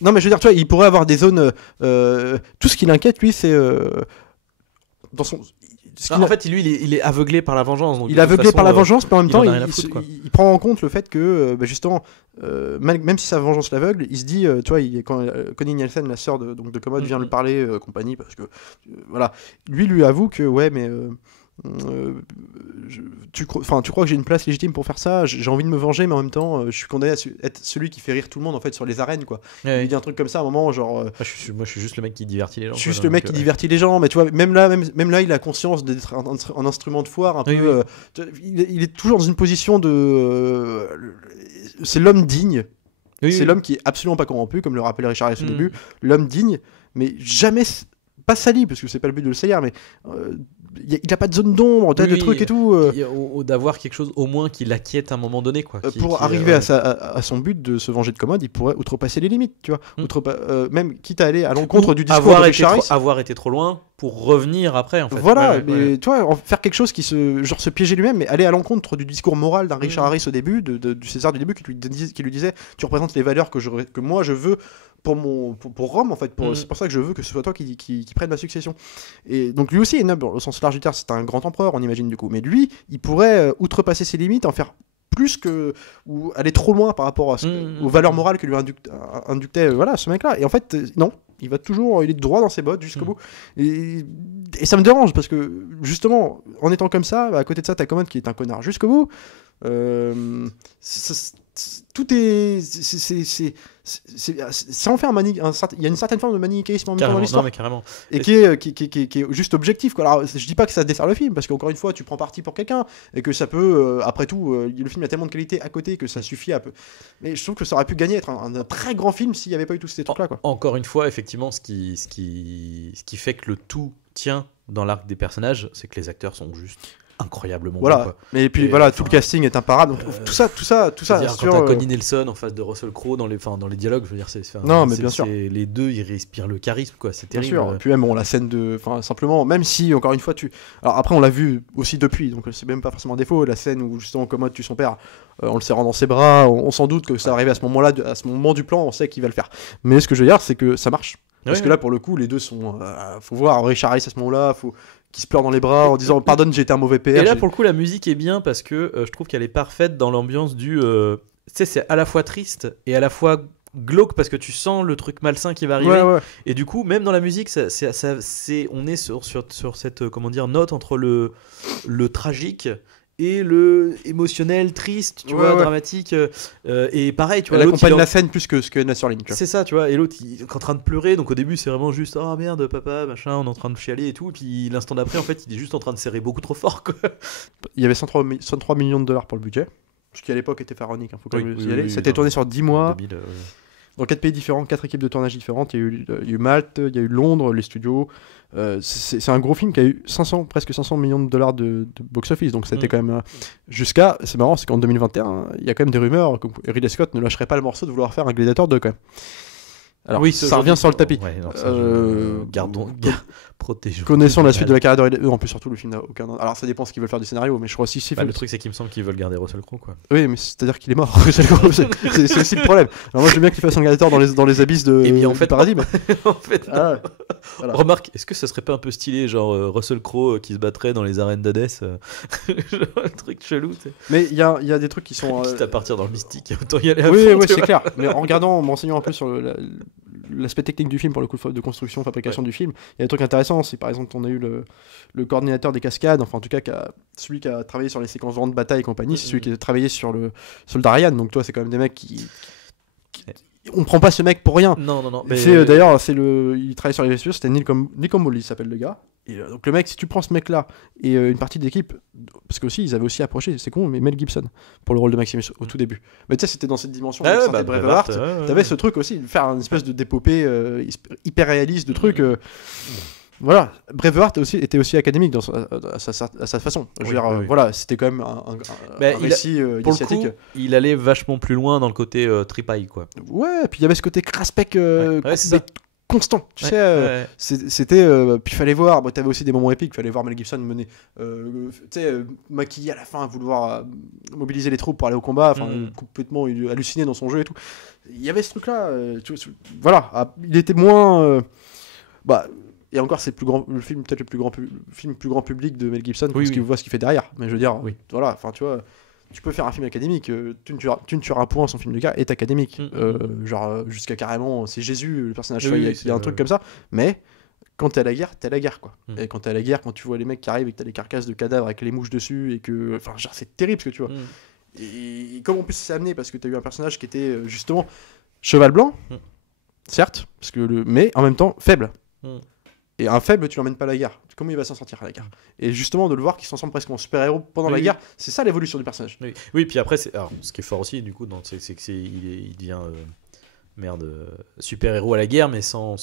Non, mais je veux dire, tu vois, il pourrait avoir des zones. Tout ce qui l'inquiète, lui, c'est dans son. En fait, lui, il est aveuglé par la vengeance. Donc il est aveuglé par la vengeance, mais en même temps, il prend en compte le fait que, justement, même si sa vengeance l'aveugle, il se dit, tu vois, quand Connie Nielsen, la sœur de Commode, vient lui parler, compagnie, parce que, voilà, lui avoue que, ouais, mais. Tu crois que j'ai une place légitime pour faire ça, j'ai envie de me venger, mais en même temps je suis condamné à être celui qui fait rire tout le monde, en fait, sur les arènes, quoi. Il dit un truc comme ça à un moment, genre moi je suis juste le mec qui divertit les gens. Je suis juste le mec qui divertit les gens, mais tu vois, même là il a conscience d'être un instrument de foire un peu. Il est toujours dans une position de c'est l'homme digne. C'est l'homme qui est absolument pas corrompu, comme le rappelait Richard Harris au début, l'homme digne, mais jamais pas sali, parce que c'est pas le but de le salir, mais il a pas de zone d'ombre, de trucs et tout. D'avoir quelque chose au moins qui l'inquiète à un moment donné, quoi. Pour arriver à son but de se venger de Commode, il pourrait outrepasser les limites, tu vois. Même quitte à aller à l'encontre du discours de Richard Harris. Avoir été trop loin pour revenir après, en fait. Voilà, mais tu vois, faire quelque chose qui se piéger lui-même, mais aller à l'encontre du discours moral d'un Richard Harris au début, du César du début, qui lui disait tu représentes les valeurs que moi je veux pour Rome, en fait, c'est pour ça que je veux que ce soit toi qui prenne ma succession. Et donc lui aussi est noble au sens large du terme, c'est un grand empereur, on imagine, du coup, mais lui il pourrait outrepasser ses limites, en faire plus que, ou aller trop loin par rapport aux valeurs morales que lui inductait ce mec là, et en fait non, il est droit dans ses bottes jusqu'au bout, et ça me dérange, parce que justement en étant comme ça, à côté de ça t'as Commode qui est un connard jusqu'au bout. Tout est ça en fait il y a une certaine forme de manichéisme en même temps dans l'histoire, et qui est juste objectif, quoi. Alors je dis pas que ça dessert le film, parce qu'encore une fois tu prends parti pour quelqu'un, et que ça peut après tout le film a tellement de qualité à côté que ça suffit un peu, mais je trouve que ça aurait pu gagner être un très grand film s'il n'y avait pas eu tous ces trucs là, quoi. Encore une fois, effectivement, ce qui fait que le tout tient dans l'arc des personnages, c'est que les acteurs sont juste incroyablement Voilà. bon, quoi. Mais puis Et, voilà, enfin, tout le casting est imparable. Donc, tout ça, C'est-à-dire, sur, quand t'as Connie Nelson en face de Russell Crowe dans les dialogues, je veux dire, Non, mais bien sûr. les deux, ils respirent le charisme, quoi. C'est bien terrible. sûr. Et puis même bon, la scène de, enfin simplement, même si encore une fois alors après on l'a vu aussi depuis, donc c'est même pas forcément un défaut. La scène où justement Commode tue son père, en le serrant dans ses bras, on s'en doute que ça arrive à ce moment-là, à ce moment du plan, on sait qu'il va le faire. Mais ce que je veux dire, c'est que ça marche. Parce que là, pour le coup, les deux sont. Faut voir Richard Harris à ce moment-là, qui se pleure dans les bras en disant pardonne, j'ai été un mauvais père. Et là, pour le coup, la musique est bien parce que je trouve qu'elle est parfaite dans l'ambiance du. Tu sais, c'est à la fois triste et à la fois glauque parce que tu sens le truc malsain qui va arriver. Ouais. Et du coup, même dans la musique, on est sur cette comment dire, note entre le tragique et le émotionnel, triste, tu vois, dramatique. Et pareil, tu vois, elle l'autre, accompagne la scène plus que ce qu'elle a sur ligne. c'est ça, tu vois. Et l'autre, il est en train de pleurer. Donc au début, c'est vraiment juste oh merde, papa, machin, on est en train de chialer et tout. Et puis l'instant d'après, en fait, il est juste en train de serrer beaucoup trop fort, quoi. Il y avait 103 millions de dollars pour le budget. Ce qui à l'époque était pharaonique, faut quand même y aller. Ça a été non. tourné sur 10 mois, 2000, dans 4 pays différents, 4 équipes de tournage différentes. Il y a eu Malte, il y a eu Londres, les studios. C'est un gros film qui a eu presque 500 millions de dollars de box-office. Donc c'était quand même. Jusqu'à. C'est marrant, c'est qu'en 2021, il y a quand même des rumeurs que Ridley Scott ne lâcherait pas le morceau de vouloir faire un Gladiator 2 quand même. Alors, oui, ça revient sur le tapis. Ouais, non, protégeons. Connaissant la suite de la carrière de Ridley, en plus surtout le film n'a aucun. Alors ça dépend ce qu'ils veulent faire du scénario, mais je crois aussi le truc c'est qu'il me semble qu'ils veulent garder Russell Crowe, quoi. Oui, mais c'est-à-dire qu'il est mort. c'est aussi le problème. Alors moi je veux bien qu'il fasse un Gladiator dans les abysses de Et bien, en fait, du paradis, mais en fait, voilà. remarque, est-ce que ça serait pas un peu stylé, genre Russell Crowe qui se battrait dans les arènes d'Hadès, genre un truc chelou, tu sais. Mais il y a des trucs qui sont. Quitte à partir dans le mystique, autant y aller à Oui, fond, c'est tu vois. clair. Mais en regardant, en m'enseignant un peu sur l'aspect technique du film, pour le coup de construction, fabrication du film, il y a des trucs intéressants. C'est par exemple, on a eu le coordinateur des cascades, enfin en tout cas celui qui a travaillé sur les séquences de bataille et compagnie, c'est celui qui a travaillé sur le soldat Ryan. Donc toi, c'est quand même des mecs qui on prend pas ce mec pour rien. Non. Mais... D'ailleurs, il travaille sur les vaisseaux, c'était Neil Campbell, il s'appelle le gars. Et, donc le mec, si tu prends ce mec-là et une partie de l'équipe, parce que aussi ils avaient aussi approché, c'est con, mais Mel Gibson pour le rôle de Maximus au tout début. Mais tu sais, c'était dans cette dimension. Braveheart. T'avais ce truc aussi, de faire une espèce de d'épopée hyper réaliste, de truc. Voilà, Braveheart était aussi académique à sa façon. Je veux dire, voilà, c'était quand même un récit pour initiatique. le coup, il allait vachement plus loin dans le côté tripaille, quoi. Ouais, et puis il y avait ce côté craspec c'est ça. constant, tu sais. C'était puis il fallait voir, t'avais aussi des moments épiques, il fallait voir Mel Gibson mener maquillé à la fin, vouloir mobiliser les troupes pour aller au combat, complètement halluciné dans son jeu et tout. Il y avait ce truc là, voilà, il était moins et encore, c'est le film peut-être le plus grand public de Mel Gibson, parce qu'il voit ce qu'il fait derrière. Mais je veux dire, voilà, enfin tu vois, tu peux faire un film académique, tu ne tueras un point, son film de gars est académique, genre jusqu'à carrément, c'est Jésus, le personnage, il y a un truc comme ça. Mais quand t'es à la guerre, quoi. Et quand t'es à la guerre, quand tu vois les mecs qui arrivent et que t'as des carcasses de cadavres avec les mouches dessus et que, enfin, genre c'est terrible ce que tu vois. Et comment en plus c'est amené, parce que t'as eu un personnage qui était justement cheval blanc, certes, mais en même temps faible. Et un faible, tu l'emmènes pas à la guerre. Comment il va s'en sortir à la guerre? Et justement, de le voir qu'il s'en sort presque en super-héros pendant la guerre, c'est ça l'évolution du personnage. Oui, puis après, alors, ce qui est fort aussi, du coup, c'est qu'il devient super-héros à la guerre, mais sans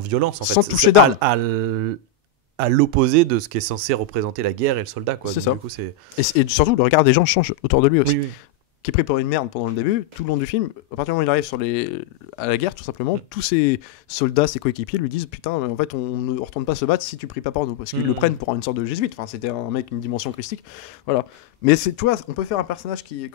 violence, en fait. Sans toucher d'armes. À l'opposé de ce qui est censé représenter la guerre et le soldat, quoi. C'est donc, ça. Du coup, et surtout, le regard des gens change autour de lui aussi. Oui. Qui est pris pour une merde pendant le début, tout le long du film, à partir du moment où il arrive à la guerre, tout simplement, tous ses soldats, ses coéquipiers lui disent putain, en fait, on ne retourne pas se battre si tu pries pas pour nous, parce qu'ils le prennent pour une sorte de jésuite. Enfin, c'était un mec, une dimension christique, voilà. Mais tu vois, on peut faire un personnage qui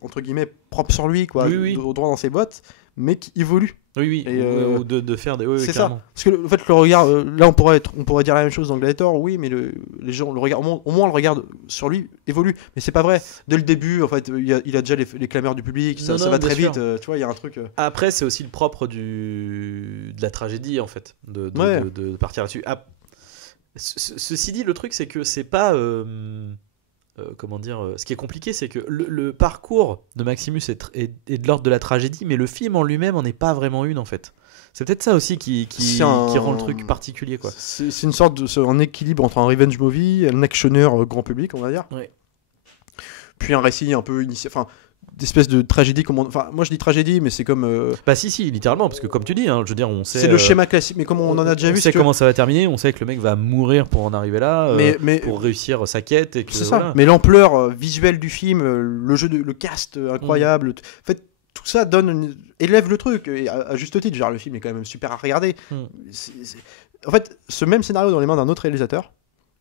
entre guillemets propre sur lui, quoi, droit dans ses bottes, mais qui évolue. Ou de faire des. C'est ça. Parce que en fait, le regard, là, on pourrait dire la même chose dans Gladiator, oui, mais les gens, le regard, au moins le regard sur lui évolue. Mais c'est pas vrai. Dès le début, en fait, il a déjà les clameurs du public, ça va très vite. Tu vois, il y a un truc. Après, c'est aussi le propre de la tragédie, en fait, de partir là-dessus. Ceci dit, le truc, c'est que c'est pas. Ce qui est compliqué, c'est que le parcours de Maximus est de l'ordre de la tragédie, mais le film en lui-même en est pas vraiment une, en fait. C'est peut-être ça aussi qui rend le truc particulier, quoi. C'est une sorte un équilibre entre un revenge movie, un actionneur grand public, on va dire. Puis un récit un peu initial, enfin d'espèce de tragédie. Enfin, moi je dis tragédie, mais c'est comme. Bah si, littéralement, parce que comme tu dis, je veux dire, on sait. C'est le schéma classique, mais comme on en a déjà vu. On sait comment ça va terminer, on sait que le mec va mourir pour en arriver là, mais pour réussir sa quête. Et que, c'est voilà. ça. Mais l'ampleur visuelle du film, le cast incroyable, en fait, tout ça élève le truc. Et à juste titre, genre le film est quand même super à regarder. En fait, ce même scénario dans les mains d'un autre réalisateur,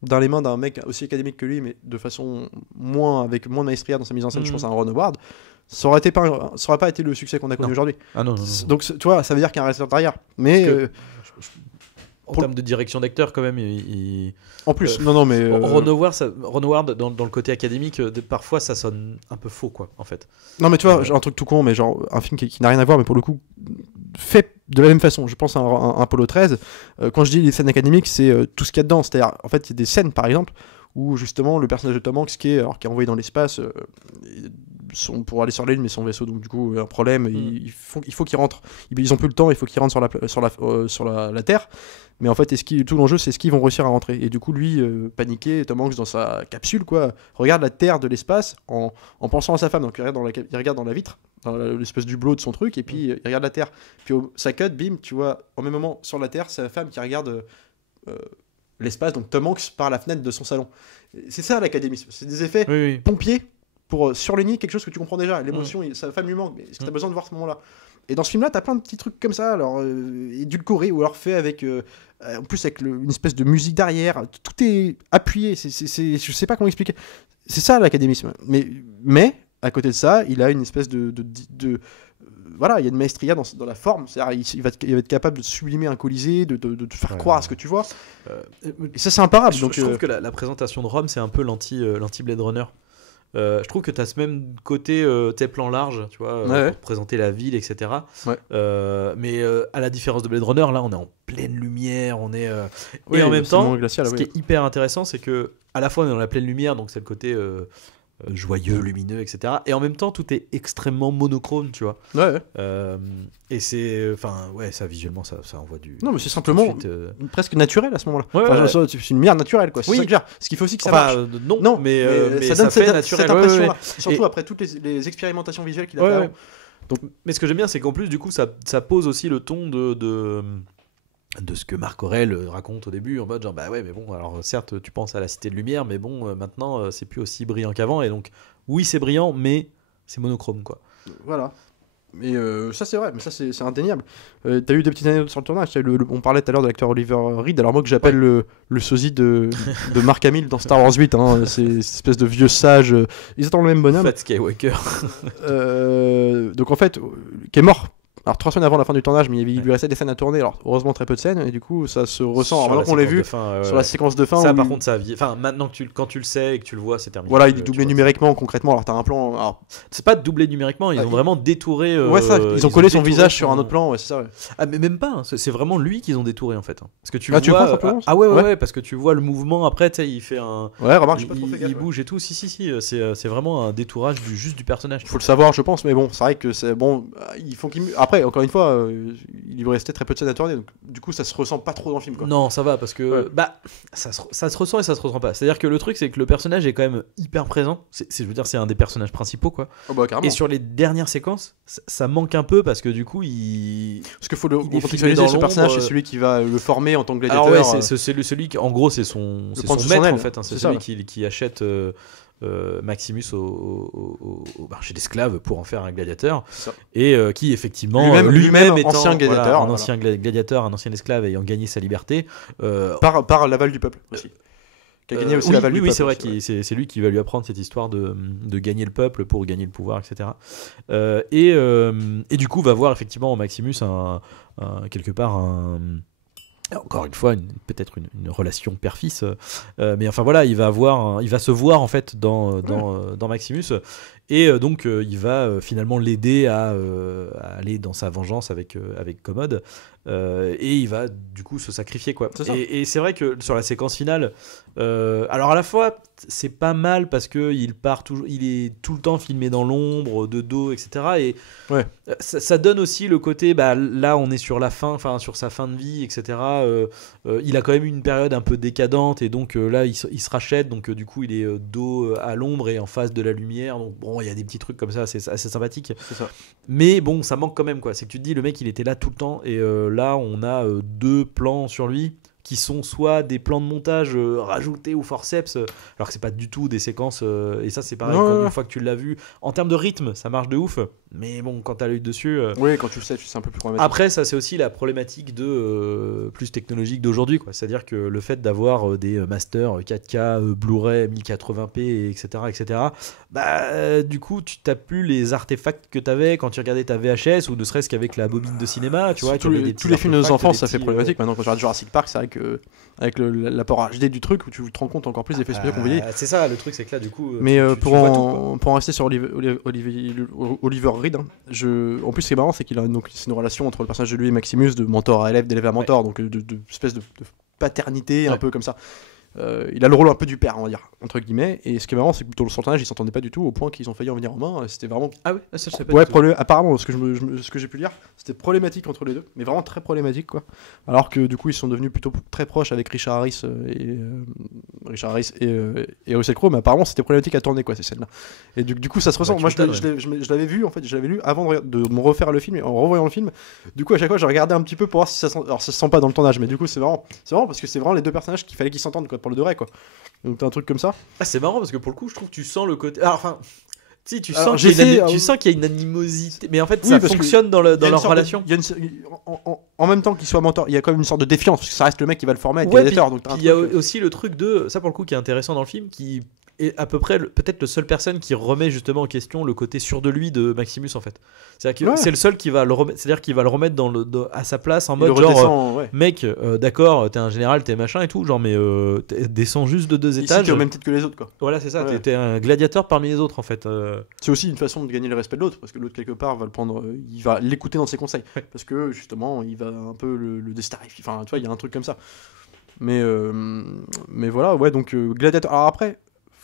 dans les mains d'un mec aussi académique que lui, mais de façon avec moins de maestria dans sa mise en scène, je pense à un Ron Howard, ça aurait pas été le succès qu'on a connu aujourd'hui. Ah non. Donc tu vois, ça veut dire qu'il y a un réalisateur derrière. Mais en termes de direction d'acteur, quand même, en plus, mais Ron Howard dans le côté académique, parfois ça sonne un peu faux, quoi, en fait. Non, mais tu vois, un truc tout con, mais genre un film qui n'a rien à voir, mais pour le coup fait de la même façon. Je pense à un Apollo 13. Quand je dis les scènes académiques, c'est tout ce qu'il y a dedans. C'est-à-dire, en fait, il y a des scènes, par exemple, où justement le personnage de Tom Hanks qui est envoyé dans l'espace pour aller sur la Lune, mais son vaisseau, donc du coup, un problème. Il faut qu'il rentre. Ils ont plus le temps. Il faut qu'il rentre sur la Terre. Mais en fait, tout l'enjeu, c'est ce qu'ils vont réussir à rentrer. Et du coup, lui, paniqué, Tom Hanks dans sa capsule, quoi, regarde la Terre de l'espace en pensant à sa femme. Donc il regarde dans la vitre, dans l'espèce du de son truc, et puis il regarde la Terre. Puis ça cut, bim, tu vois, en même moment, sur la Terre, c'est la femme qui regarde l'espace, donc Tom Hanks par la fenêtre de son salon. C'est ça l'académisme, c'est des effets pompiers pour surligner quelque chose que tu comprends déjà. L'émotion, sa femme lui manque, mais est-ce que tu as besoin de voir ce moment-là? Et dans ce film-là, t'as plein de petits trucs comme ça, alors édulcorés, ou alors fait avec, en plus avec une espèce de musique derrière. Tout est appuyé. Je sais pas comment expliquer. C'est ça l'académisme. Mais à côté de ça, il a une espèce voilà, il y a une maestria dans la forme. C'est-à-dire, il va être capable de sublimer un Colisée, de te faire croire à ce que tu vois. Et ça, c'est imparable. Je trouve que la présentation de Rome, c'est un peu l'anti-Blade Runner. Je trouve que tu as ce même côté tes plans larges, tu vois, pour présenter la ville, etc. Mais à la différence de Blade Runner, là on est en pleine lumière, on est et en même temps, ce qui est hyper intéressant, c'est que à la fois on est dans la pleine lumière, donc c'est le côté joyeux, lumineux, etc. Et en même temps, tout est extrêmement monochrome, tu vois. Et c'est, ça visuellement, ça envoie du. Non, mais c'est simplement presque naturel à ce moment-là. C'est une lumière naturelle, quoi. C'est ça que je veux dire. Ce qu'il faut aussi que ça marche. Non, mais ça donne cette impression-là. Surtout après toutes les expérimentations visuelles qu'il a fait avant. Donc, mais ce que j'aime bien, c'est qu'en plus, du coup, ça pose aussi le ton de ce que Marc Aurèle raconte au début, en mode genre mais bon, alors certes tu penses à la Cité de Lumière, mais bon maintenant c'est plus aussi brillant qu'avant, et donc oui c'est brillant mais c'est monochrome, quoi. Voilà. Mais ça c'est vrai, mais ça c'est indéniable. T'as eu des petites anecdotes sur le tournage. On parlait tout à l'heure de l'acteur Oliver Reed, alors moi que j'appelle le sosie de Mark Hamill dans Star Wars 8, c'est une espèce de vieux sage, ils attendent le même bonhomme. Fat Skywalker. Donc en fait, qui est mort. Alors 3 semaines avant la fin du tournage, mais il lui restait des scènes à tourner, alors heureusement très peu de scènes, et du coup ça se ressent. Alors maintenant qu'on l'a vu sur la séquence de fin. Ça par contre ça maintenant quand tu le sais et que tu le vois, c'est terminé. Voilà, il est doublé numériquement, concrètement. Alors t'as un plan. Alors... C'est pas doublé numériquement, ils ont vraiment détouré. Ils ont collé son visage sur un autre plan, c'est ça. Ah mais même pas, c'est vraiment lui qu'ils ont détouré en fait. Parce que tu vois. Tu crois simplement ouais, parce que tu vois le mouvement après, tu sais, il fait un. Ouais, remarque, j'ai pas trop fait gaffe. Il bouge et tout, si, c'est vraiment un détourage juste du personnage. Faut le savoir, je pense, mais bon, c'est vrai que c'est bon. Il faut qu'il. Après, encore une fois. Il lui restait très peu de scènes à tourner, donc du coup ça se ressent pas trop dans le film, quoi. Non, ça va, parce que ça se ressent et ça se ressent pas. C'est-à-dire que le truc, c'est que le personnage est quand même hyper présent. Je veux dire, c'est un des personnages principaux, quoi. Et sur les dernières séquences, ça manque un peu parce que du coup parce qu'il faut le contextualiser, ce personnage, c'est celui qui va le former en tant que gladiateur. Alors ouais, c'est celui qui, en gros, c'est son maître, en fait, c'est celui qui achète Maximus au marché d'esclaves pour en faire un gladiateur, et qui effectivement lui-même étant ancien gladiateur, un ancien gladiateur, un ancien esclave ayant gagné sa liberté par l'aval du peuple aussi. Qui a gagné aussi l'aval du peuple. Oui, c'est vrai, c'est lui qui va lui apprendre cette histoire de gagner le peuple pour gagner le pouvoir, etc. Et du coup va voir effectivement en Maximus quelque part encore une fois peut-être une relation père-fils, mais enfin voilà, il va se voir en fait dans Maximus, et donc il va finalement l'aider à aller dans sa vengeance avec Commode, et il va du coup se sacrifier, quoi. Et c'est vrai que sur la séquence finale, alors à la fois c'est pas mal parce que il est tout le temps filmé dans l'ombre, de dos, etc. Et ça donne aussi le côté, là on est sur la fin, enfin sur sa fin de vie, etc. Il a quand même une période un peu décadente, et donc là il se rachète, donc du coup il est dos à l'ombre et en face de la lumière, donc bon bon, il y a des petits trucs comme ça assez sympathiques. C'est ça. Mais bon, ça manque quand même, quoi. C'est que tu te dis, le mec, il était là tout le temps, et là, on a 2 plans sur lui qui sont soit des plans de montage rajoutés ou forceps, alors que c'est pas du tout des séquences, et ça c'est pareil, une fois que tu l'as vu, en termes de rythme, ça marche de ouf, mais bon, quand t'as l'œil dessus... Oui, quand tu le sais, c'est un peu plus problématique. Après, ça c'est aussi la problématique plus technologique d'aujourd'hui, quoi. C'est-à-dire que le fait d'avoir des masters 4K, Blu-ray, 1080p, etc., bah, du coup, tu t'as plus les artefacts que t'avais quand tu regardais ta VHS, ou ne serait-ce qu'avec la bobine de cinéma, tu vois. Tous les films de nos enfants, ça fait problématique. Maintenant, quand tu regardes Jurassic Park, c'est vrai que avec l'apport HD du truc, où tu te rends compte encore plus des effets spéciaux qu'on voyait. C'est ça, le truc, c'est que là, du coup. Mais tu vois pour en rester sur Oliver Reed, en plus, ce qui est marrant, c'est qu'il a c'est une relation entre le personnage de lui et Maximus, de mentor à élève, d'élève à mentor, donc de espèce de paternité, un peu comme ça. Il a le rôle un peu du père, on va dire, entre guillemets. Et ce qui est marrant, c'est que dans son tournage, ils s'entendaient pas du tout, au point qu'ils ont failli en venir en main. C'était vraiment. Ah oui, ça je sais pas. Ouais, apparemment, ce que j'ai pu lire, c'était problématique entre les deux, mais vraiment très problématique, quoi. Alors que du coup, ils sont devenus plutôt très proches avec Richard Harris et Russell Crowe, mais apparemment, c'était problématique à tourner, quoi, ces scènes-là. Et du coup, ça se ressent. Moi, je l'avais vu, en fait, avant de me refaire le film, et en revoyant le film. Du coup, à chaque fois, je regardais un petit peu pour voir si ça sent. Alors, ça se sent pas dans le tournage, mais du coup, c'est marrant parce que c'est vraiment les deux personnages qu'il fallait qu'ils s'entendent, quoi, pour le de vrai, quoi. Donc t'as un truc comme ça. Ah, c'est marrant parce que pour le coup, je trouve que tu sens le côté. Alors, enfin, si tu Alors, sens qu'il y a une animosité, mais en fait, ça fonctionne dans leur relation. En même temps qu'il soit mentor, il y a quand même une sorte de défiance parce que ça reste le mec qui va le former avec l'éditeur. Donc il y a aussi le truc de ça pour le coup qui est intéressant dans le film, qui est à peu près peut-être le seul personne qui remet justement en question le côté sûr de lui de Maximus, en fait. C'est-à-dire que c'est le seul qui va le remettre, c'est-à-dire qu'il va le remettre à sa place en mode genre mec, d'accord, t'es un général, t'es machin et tout, genre mais descends juste de 2 étages. T'es au même titre que les autres, quoi. Voilà, c'est ça. T'es un gladiateur parmi les autres, en fait. C'est aussi une façon de gagner le respect de l'autre, parce que l'autre quelque part va le prendre, il va l'écouter dans ses conseils, parce que justement il va un peu le déstarifier. Enfin, tu vois, il y a un truc comme ça. Mais voilà, ouais. Donc Gladiator. Alors après.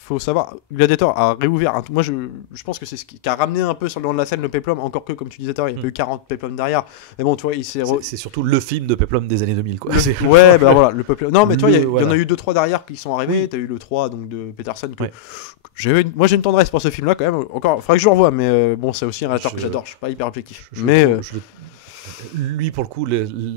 Faut savoir, Gladiator a réouvert. Moi, je pense que c'est ce qui a ramené un peu sur le devant de la scène le péplum. Encore que, comme tu disais, il y a eu 40 péplums derrière. Mais bon, tu vois, c'est surtout le film de péplum des années 2000, quoi. Ouais, bah voilà, le péplum. Non, mais tu vois, il y en a eu 2-3 derrière qui sont arrivés. T'as eu le 3 donc de Peterson. Moi, j'ai une tendresse pour ce film-là quand même. Encore, faudrait que je le revoie, mais bon, c'est aussi un réalisateur que j'adore. Je suis pas hyper objectif. Lui, pour le coup,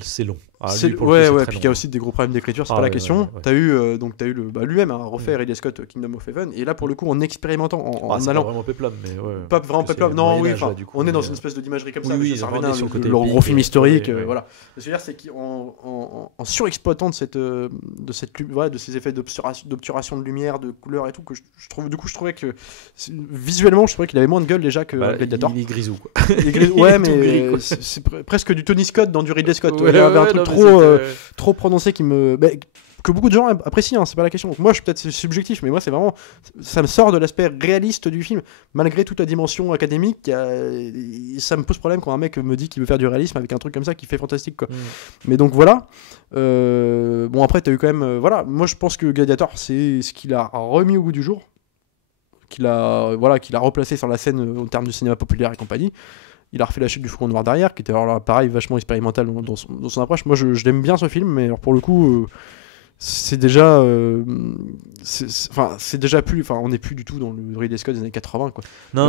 c'est long. Puis il y a aussi des gros problèmes d'écriture, c'est pas la question. T'as eu lui-même refait Ridley Scott Kingdom of Heaven, et là pour le coup en expérimentant, en allant. C'est pas vraiment péplum, mais pas vraiment péplum. Non, oui. On est dans une espèce de d'imagerie comme ça. Oui, ça revenait sur le côté leur gros film historique, voilà. Ce que je veux dire, c'est qu'en surexploitant de ces effets d'obturation de lumière, de couleur et tout, que je trouvais que visuellement, je trouvais qu'il avait moins de gueule déjà que Gladiator. Il est grisou, quoi. Ouais, mais c'est presque du Tony Scott dans du Ridley Scott. Il y avait un truc trop prononcé que beaucoup de gens apprécient, c'est pas la question. Donc moi, peut-être c'est subjectif, mais moi, c'est vraiment, ça me sort de l'aspect réaliste du film, malgré toute la dimension académique. Ça me pose problème quand un mec me dit qu'il veut faire du réalisme avec un truc comme ça qui fait fantastique, quoi. Mais donc voilà. Bon, après, t'as eu quand même, voilà. Moi, je pense que Gladiator, c'est ce qu'il a remis au goût du jour, qu'il a replacé sur la scène au terme du cinéma populaire et compagnie. Il a refait La Chute du Faucon Noir derrière, qui était alors là, pareil, vachement expérimental dans son approche. Moi, je l'aime bien ce film, mais alors, pour le coup, c'est déjà plus, on n'est plus du tout dans le Ridley Scott des années 80, quoi.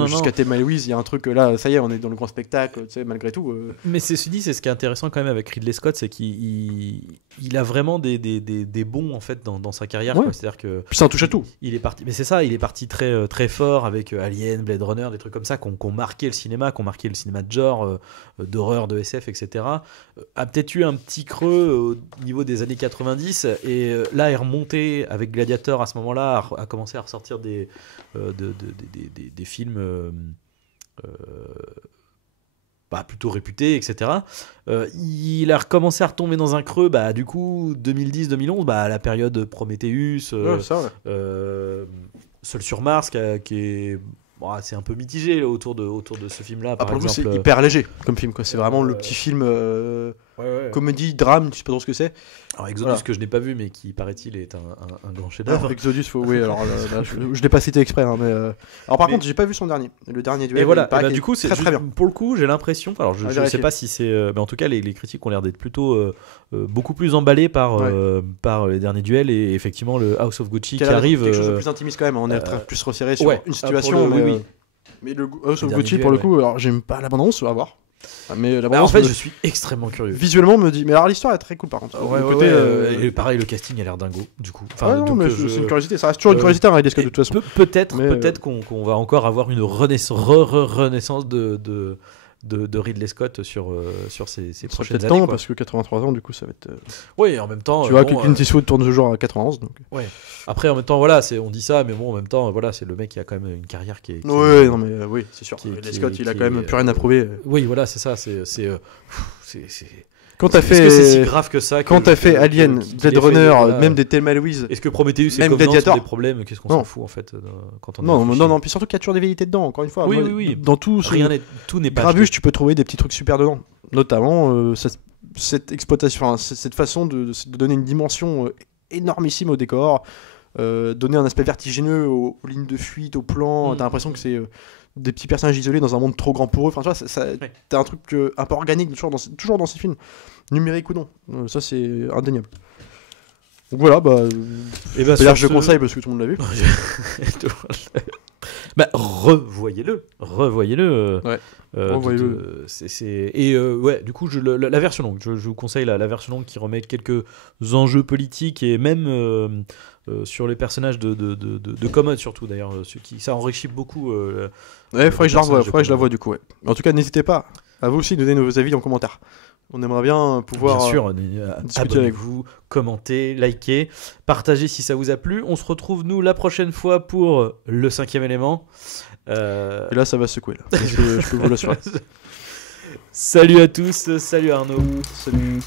Jusqu'à Thelma et Louise, il y a un truc là, ça y est, on est dans le grand spectacle, tu sais, malgré tout. Mais c'est ce qui est intéressant quand même avec Ridley Scott, c'est qu'il a vraiment des bons en fait dans sa carrière, quoi. C'est-à-dire que puis ça en touche à tout. Il est parti, mais c'est ça, il est parti très très fort avec Alien, Blade Runner, des trucs comme ça qui ont marqué le cinéma, de genre, d'horreur, de SF, etc. A peut-être eu un petit creux au niveau des années 90 et là est remonté avec Gladiator à ce moment-là, a commencé à ressortir des films plutôt réputés, etc. Il a recommencé à retomber dans un creux, du coup 2010-2011, la période Prometheus, Seul sur Mars qui est c'est un peu mitigé là, autour de ce film-là. Par exemple, c'est hyper léger comme film, quoi. C'est vraiment le petit film comédie, drame, tu sais pas trop ce que c'est. Alors Exodus que je n'ai pas vu, mais qui paraît-il est un grand chef-d'œuvre. Exodus, alors là, je l'ai pas cité exprès, mais alors par contre j'ai pas vu son dernier, le dernier duel. Et voilà, du coup c'est très bien. Pour le coup, j'ai l'impression, alors je ne sais pas si c'est, mais en tout cas les critiques ont l'air d'être plutôt beaucoup plus emballés par les derniers duels, et effectivement le House of Gucci qui arrive. Quelque chose de plus intimiste quand même. On est plus resserré sur une situation. Mais le sur le dernier Gauthier, pour le duel, coup, alors j'aime pas la bande-annonce, à voir. Mais la Bah, en bande-annonce, fait, je suis extrêmement curieux. visuellement, me dit. Mais alors l'histoire est très cool par contre. Ouais, Le ouais, côté, ouais, et pareil, le casting a l'air dingo, du coup. Ah non, donc, mais c'est une curiosité. Ça reste toujours une curiosité, hein, Ridley Scott, de toute façon. Peut-être Mais, qu'on va encore avoir une renaissance de Ridley Scott sur ces Ça sera prochaines peut-être années. temps, Quoi. parce que 83 ans, du coup, ça va être. Oui, en même temps. Tu vois bon, que Clint Eastwood tourne toujours à 91. Donc. ouais. Après, en même temps, voilà, on dit ça, mais bon, en même temps, voilà, c'est le mec qui a quand même une carrière qui est. Ouais, non, mais oui, c'est sûr. qui- Ridley qui- Scott, il a qui- quand même plus rien à prouver. Oui, voilà, c'est ça. C'est Quand t'as Est-ce que c'est si fait. grave que ça Quand t'as fait Alien, Blade Runner, même des Thelma et Louise. Est-ce que Prometheus et même Covenant Gladiator. sont des problèmes? Qu'est-ce qu'on Non. s'en fout en fait quand on Non, réfléchit. non, non, puis surtout qu'il y a toujours des vérités dedans, encore une fois. Oui, Moi, oui, oui. Dans tout ce Tout n'est pas Grabuge, acheté. tu peux trouver des petits trucs super dedans. Notamment cette exploitation, enfin, cette façon de donner une dimension énormissime au décor, donner un aspect vertigineux aux lignes de fuite, aux plans. T'as l'impression que c'est des petits personnages isolés dans un monde trop grand pour eux. Enfin, tu vois, Ouais. t'as un truc un peu organique toujours dans ces films, numérique ou non. Ça, c'est indéniable. Donc voilà, bah, Et ben, d'ailleurs, sur je ce- conseille parce que tout le monde l'a vu. Bah, revoyez-le. Ouais. Revoyez-le. Et ouais, du coup, la version longue. Je vous conseille la version longue qui remet quelques enjeux politiques et même sur les personnages de Commode surtout d'ailleurs, ça enrichit beaucoup. Ouais, faudrait que je la revoie, personnage de faudrait que je la Commode. vois du coup. Ouais. En tout cas, n'hésitez pas à vous aussi donner nos avis en commentaire. On aimerait bien pouvoir. Bien sûr, discuter avec abonnez-vous, commentez, likez, partagez si ça vous a plu. On se retrouve nous la prochaine fois pour le 5e élément. Et là, ça va secouer. Là. Je peux vous l'assurer. Salut à tous, salut Arnaud. Salut.